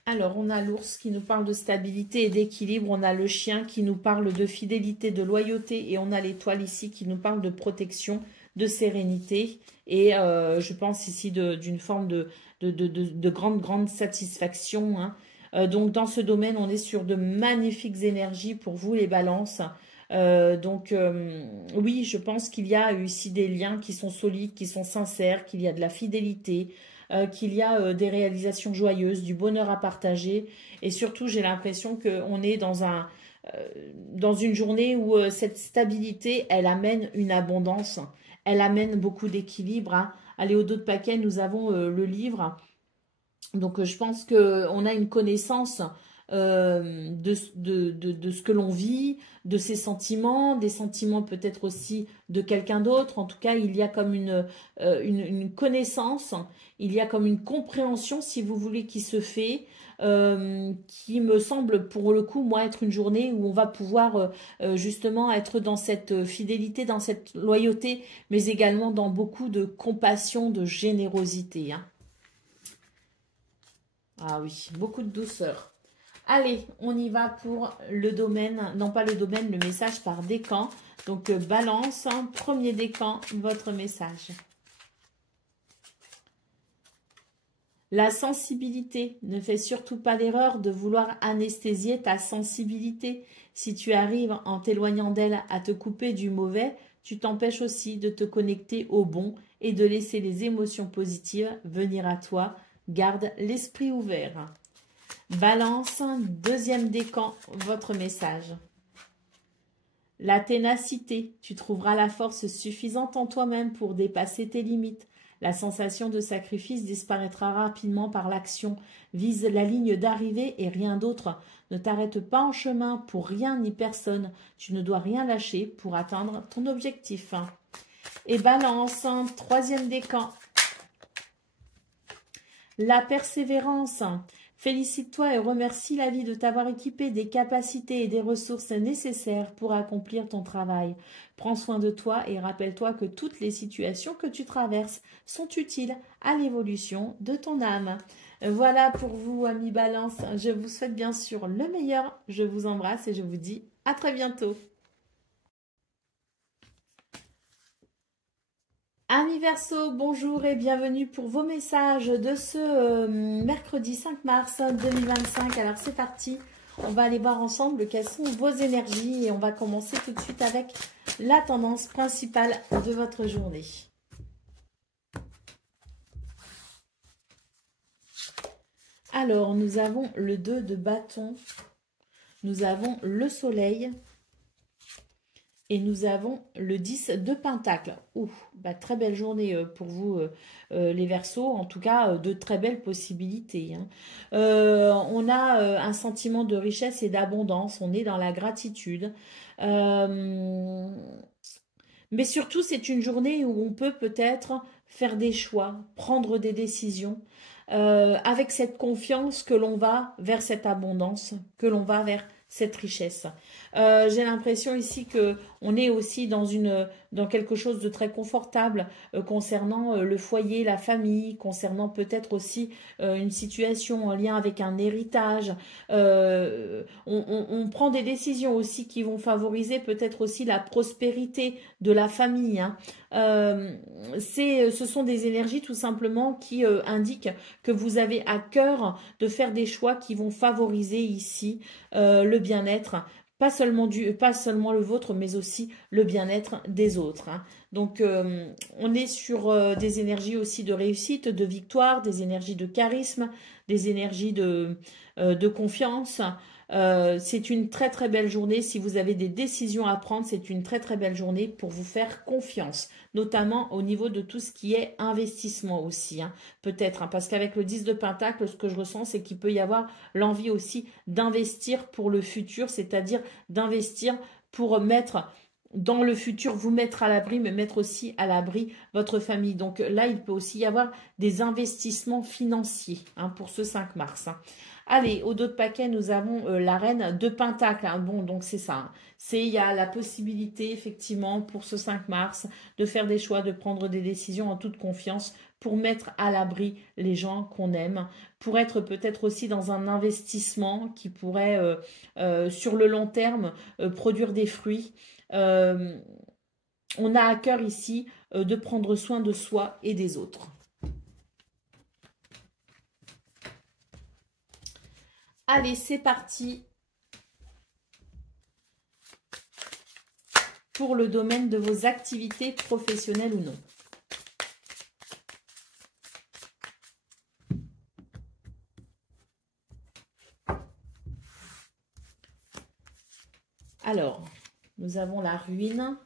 Alors, on a l'ours qui nous parle de stabilité et d'équilibre. On a le chien qui nous parle de fidélité, de loyauté. Et on a l'étoile ici qui nous parle de protection, de sérénité. Et je pense ici d'une forme de grande satisfaction. Hein. Donc, dans ce domaine, on est sur de magnifiques énergies pour vous, les balances. Oui, je pense qu'il y a ici des liens qui sont solides, qui sont sincères, qu'il y a de la fidélité. Qu'il y a des réalisations joyeuses, du bonheur à partager. Et surtout, j'ai l'impression qu'on est dans une journée où cette stabilité, elle amène une abondance. Elle amène beaucoup d'équilibre. Hein. Allez, au dos de paquet, nous avons le livre. Donc, je pense qu'on a une connaissance de ce que l'on vit, de ses sentiments, des sentiments peut-être aussi de quelqu'un d'autre. En tout cas, il y a comme une connaissance, il y a comme une compréhension, si vous voulez, qui se fait, qui me semble pour le coup, moi, être une journée où on va pouvoir justement être dans cette fidélité, dans cette loyauté, mais également dans beaucoup de compassion, de générosité. Hein. Ah oui, beaucoup de douceur. Allez, on y va pour le domaine, non pas le domaine, le message par décan. Donc, balance, premier décan, votre message. La sensibilité. Ne fais surtout pas l'erreur de vouloir anesthésier ta sensibilité. Si tu arrives en t'éloignant d'elle à te couper du mauvais, tu t'empêches aussi de te connecter au bon et de laisser les émotions positives venir à toi. Garde l'esprit ouvert. Balance, deuxième décan, votre message. La ténacité, tu trouveras la force suffisante en toi-même pour dépasser tes limites. La sensation de sacrifice disparaîtra rapidement par l'action. Vise la ligne d'arrivée et rien d'autre. Ne t'arrête pas en chemin pour rien ni personne. Tu ne dois rien lâcher pour atteindre ton objectif. Et balance, troisième décan. La persévérance. Félicite-toi et remercie la vie de t'avoir équipé des capacités et des ressources nécessaires pour accomplir ton travail. Prends soin de toi et rappelle-toi que toutes les situations que tu traverses sont utiles à l'évolution de ton âme. Voilà pour vous, amis Balance. Je vous souhaite bien sûr le meilleur. Je vous embrasse et je vous dis À très bientôt. Amis Verseau, bonjour et bienvenue pour vos messages de ce mercredi 5 mars 2025. Alors c'est parti, on va aller voir ensemble quelles sont vos énergies et on va commencer tout de suite avec la tendance principale de votre journée. Alors nous avons le 2 de bâton, nous avons le soleil. Et nous avons le 10 de pentacle. Ouh, bah, très belle journée pour vous les Verseaux. En tout cas, de très belles possibilités. Hein. On a un sentiment de richesse et d'abondance. On est dans la gratitude. Mais surtout, c'est une journée où on peut peut-être faire des choix, prendre des décisions. Avec cette confiance que l'on va vers cette abondance, que l'on va vers cette richesse. J'ai l'impression ici que on est aussi dans quelque chose de très confortable concernant le foyer, la famille, concernant peut-être aussi une situation en lien avec un héritage. On prend des décisions aussi qui vont favoriser peut-être aussi la prospérité de la famille. Hein. Ce sont des énergies tout simplement qui indiquent que vous avez à cœur de faire des choix qui vont favoriser ici le bien-être, pas seulement le vôtre, mais aussi le bien-être des autres. Hein. Donc, on est sur des énergies aussi de réussite, de victoire, des énergies de charisme, des énergies de confiance. C'est une très très belle journée. Si vous avez des décisions à prendre, c'est une très très belle journée pour vous faire confiance, notamment au niveau de tout ce qui est investissement aussi. Hein, peut-être, hein, parce qu'avec le 10 de Pentacle, ce que je ressens, c'est qu'il peut y avoir l'envie aussi d'investir pour le futur, c'est-à-dire d'investir pour mettre dans le futur, vous mettre à l'abri, mais mettre aussi à l'abri votre famille. Donc là, il peut aussi y avoir des investissements financiers hein, pour ce 5 mars. Hein. Allez, au dos de paquet, nous avons la reine de Pentacle. Hein. Bon, donc c'est ça. Hein. Il y a la possibilité, effectivement, pour ce 5 mars, de faire des choix, de prendre des décisions en toute confiance pour mettre à l'abri les gens qu'on aime, pour être peut-être aussi dans un investissement qui pourrait, sur le long terme, produire des fruits. On a à cœur ici de prendre soin de soi et des autres. Allez, c'est parti pour le domaine de vos activités professionnelles ou non. Alors, nous avons la ruine,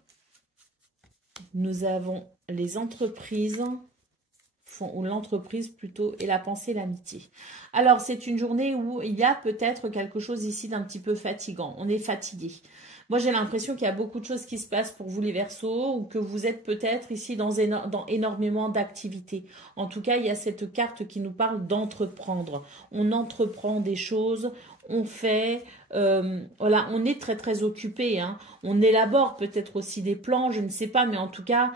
nous avons les entreprises, ou l'entreprise plutôt, et la pensée, l'amitié. Alors, c'est une journée où il y a peut-être quelque chose ici d'un petit peu fatigant. On est fatigué. Moi, j'ai l'impression qu'il y a beaucoup de choses qui se passent pour vous les Verseaux ou que vous êtes peut-être ici dans énormément d'activités. En tout cas, il y a cette carte qui nous parle d'entreprendre. On entreprend des choses, on fait, voilà, on est très très occupé. Hein. On élabore peut-être aussi des plans, je ne sais pas, mais en tout cas,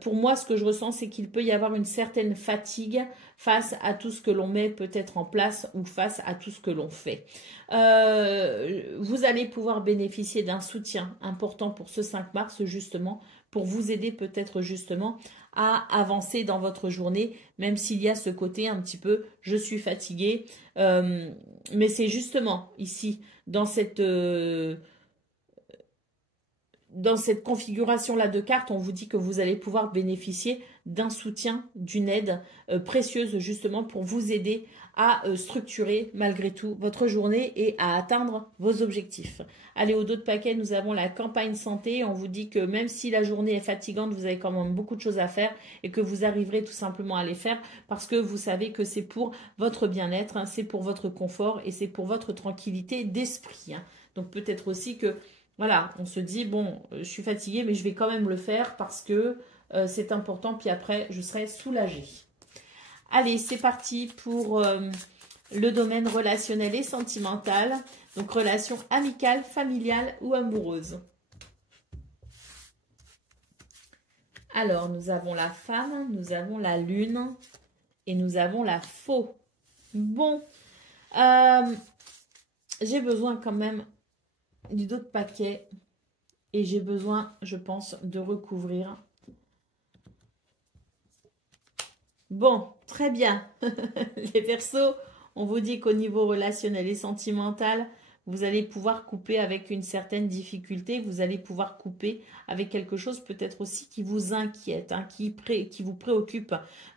pour moi, ce que je ressens, c'est qu'il peut y avoir une certaine fatigue face à tout ce que l'on met peut-être en place ou face à tout ce que l'on fait. Vous allez pouvoir bénéficier d'un soutien important pour ce 5 mars, justement, pour vous aider peut-être justement à avancer dans votre journée, même s'il y a ce côté un petit peu « je suis fatiguée ». Mais c'est justement ici, dans cette configuration-là de cartes, on vous dit que vous allez pouvoir bénéficier d'un soutien, d'une aide précieuse justement pour vous aider à structurer malgré tout votre journée et à atteindre vos objectifs. Allez, au dos de paquet, nous avons la campagne santé. On vous dit que même si la journée est fatigante, vous avez quand même beaucoup de choses à faire et que vous arriverez tout simplement à les faire parce que vous savez que c'est pour votre bien-être, hein, c'est pour votre confort et c'est pour votre tranquillité d'esprit. Hein. Donc peut-être aussi que voilà, on se dit, bon, je suis fatiguée, mais je vais quand même le faire parce que c'est important, puis après, je serai soulagée. Allez, c'est parti pour le domaine relationnel et sentimental. Donc, relation amicale, familiale ou amoureuse. Alors, nous avons la femme, nous avons la lune et nous avons la faux. Bon, j'ai besoin quand même du dos de paquet. Et j'ai besoin, je pense, de recouvrir. Bon, très bien. Les Verseaux, on vous dit qu'au niveau relationnel et sentimental, vous allez pouvoir couper avec une certaine difficulté. Vous allez pouvoir couper avec quelque chose peut-être aussi qui vous inquiète, hein, qui vous préoccupe.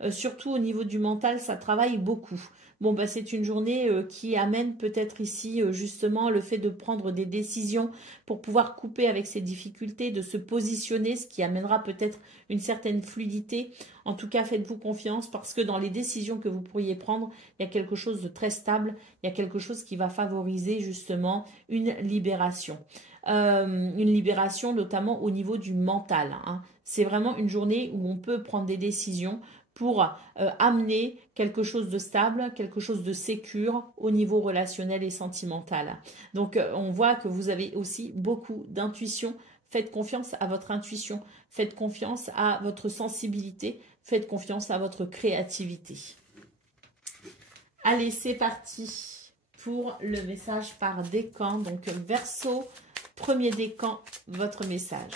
Surtout au niveau du mental, ça travaille beaucoup. Bon, bah, c'est une journée qui amène peut-être ici justement le fait de prendre des décisions pour pouvoir couper avec ces difficultés, de se positionner, ce qui amènera peut-être une certaine fluidité. En tout cas, faites-vous confiance parce que dans les décisions que vous pourriez prendre, il y a quelque chose de très stable, il y a quelque chose qui va favoriser justement une libération. Une libération notamment au niveau du mental, hein. C'est vraiment une journée où on peut prendre des décisions pour amener quelque chose de stable, quelque chose de sécure au niveau relationnel et sentimental. Donc, on voit que vous avez aussi beaucoup d'intuition. Faites confiance à votre intuition, faites confiance à votre sensibilité, faites confiance à votre créativité. Allez, c'est parti pour le message par décan. Donc, Verseau, premier décan, votre message.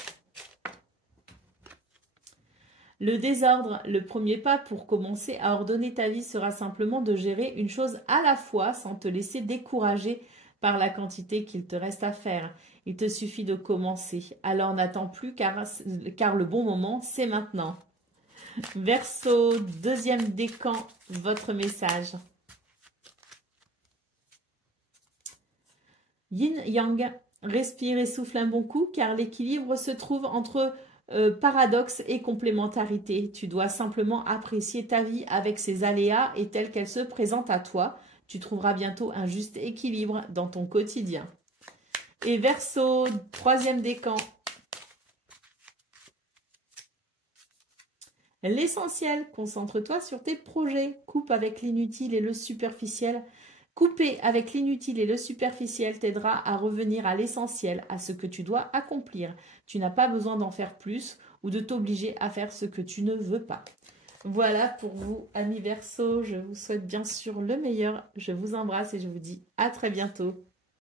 Le désordre, le premier pas pour commencer à ordonner ta vie sera simplement de gérer une chose à la fois sans te laisser décourager par la quantité qu'il te reste à faire. Il te suffit de commencer. Alors n'attends plus car le bon moment, c'est maintenant. Verseau, deuxième décan, votre message. Yin Yang, respire et souffle un bon coup car l'équilibre se trouve entre paradoxe et complémentarité. Tu dois simplement apprécier ta vie avec ses aléas et telle qu'elle se présente à toi. Tu trouveras bientôt un juste équilibre dans ton quotidien. Et Verseau, troisième décan. L'essentiel, concentre-toi sur tes projets. Coupe avec l'inutile et le superficiel. Couper avec l'inutile et le superficiel t'aidera à revenir à l'essentiel, à ce que tu dois accomplir. Tu n'as pas besoin d'en faire plus ou de t'obliger à faire ce que tu ne veux pas. Voilà pour vous, amis Verseaux. Je vous souhaite bien sûr le meilleur. Je vous embrasse et je vous dis à très bientôt.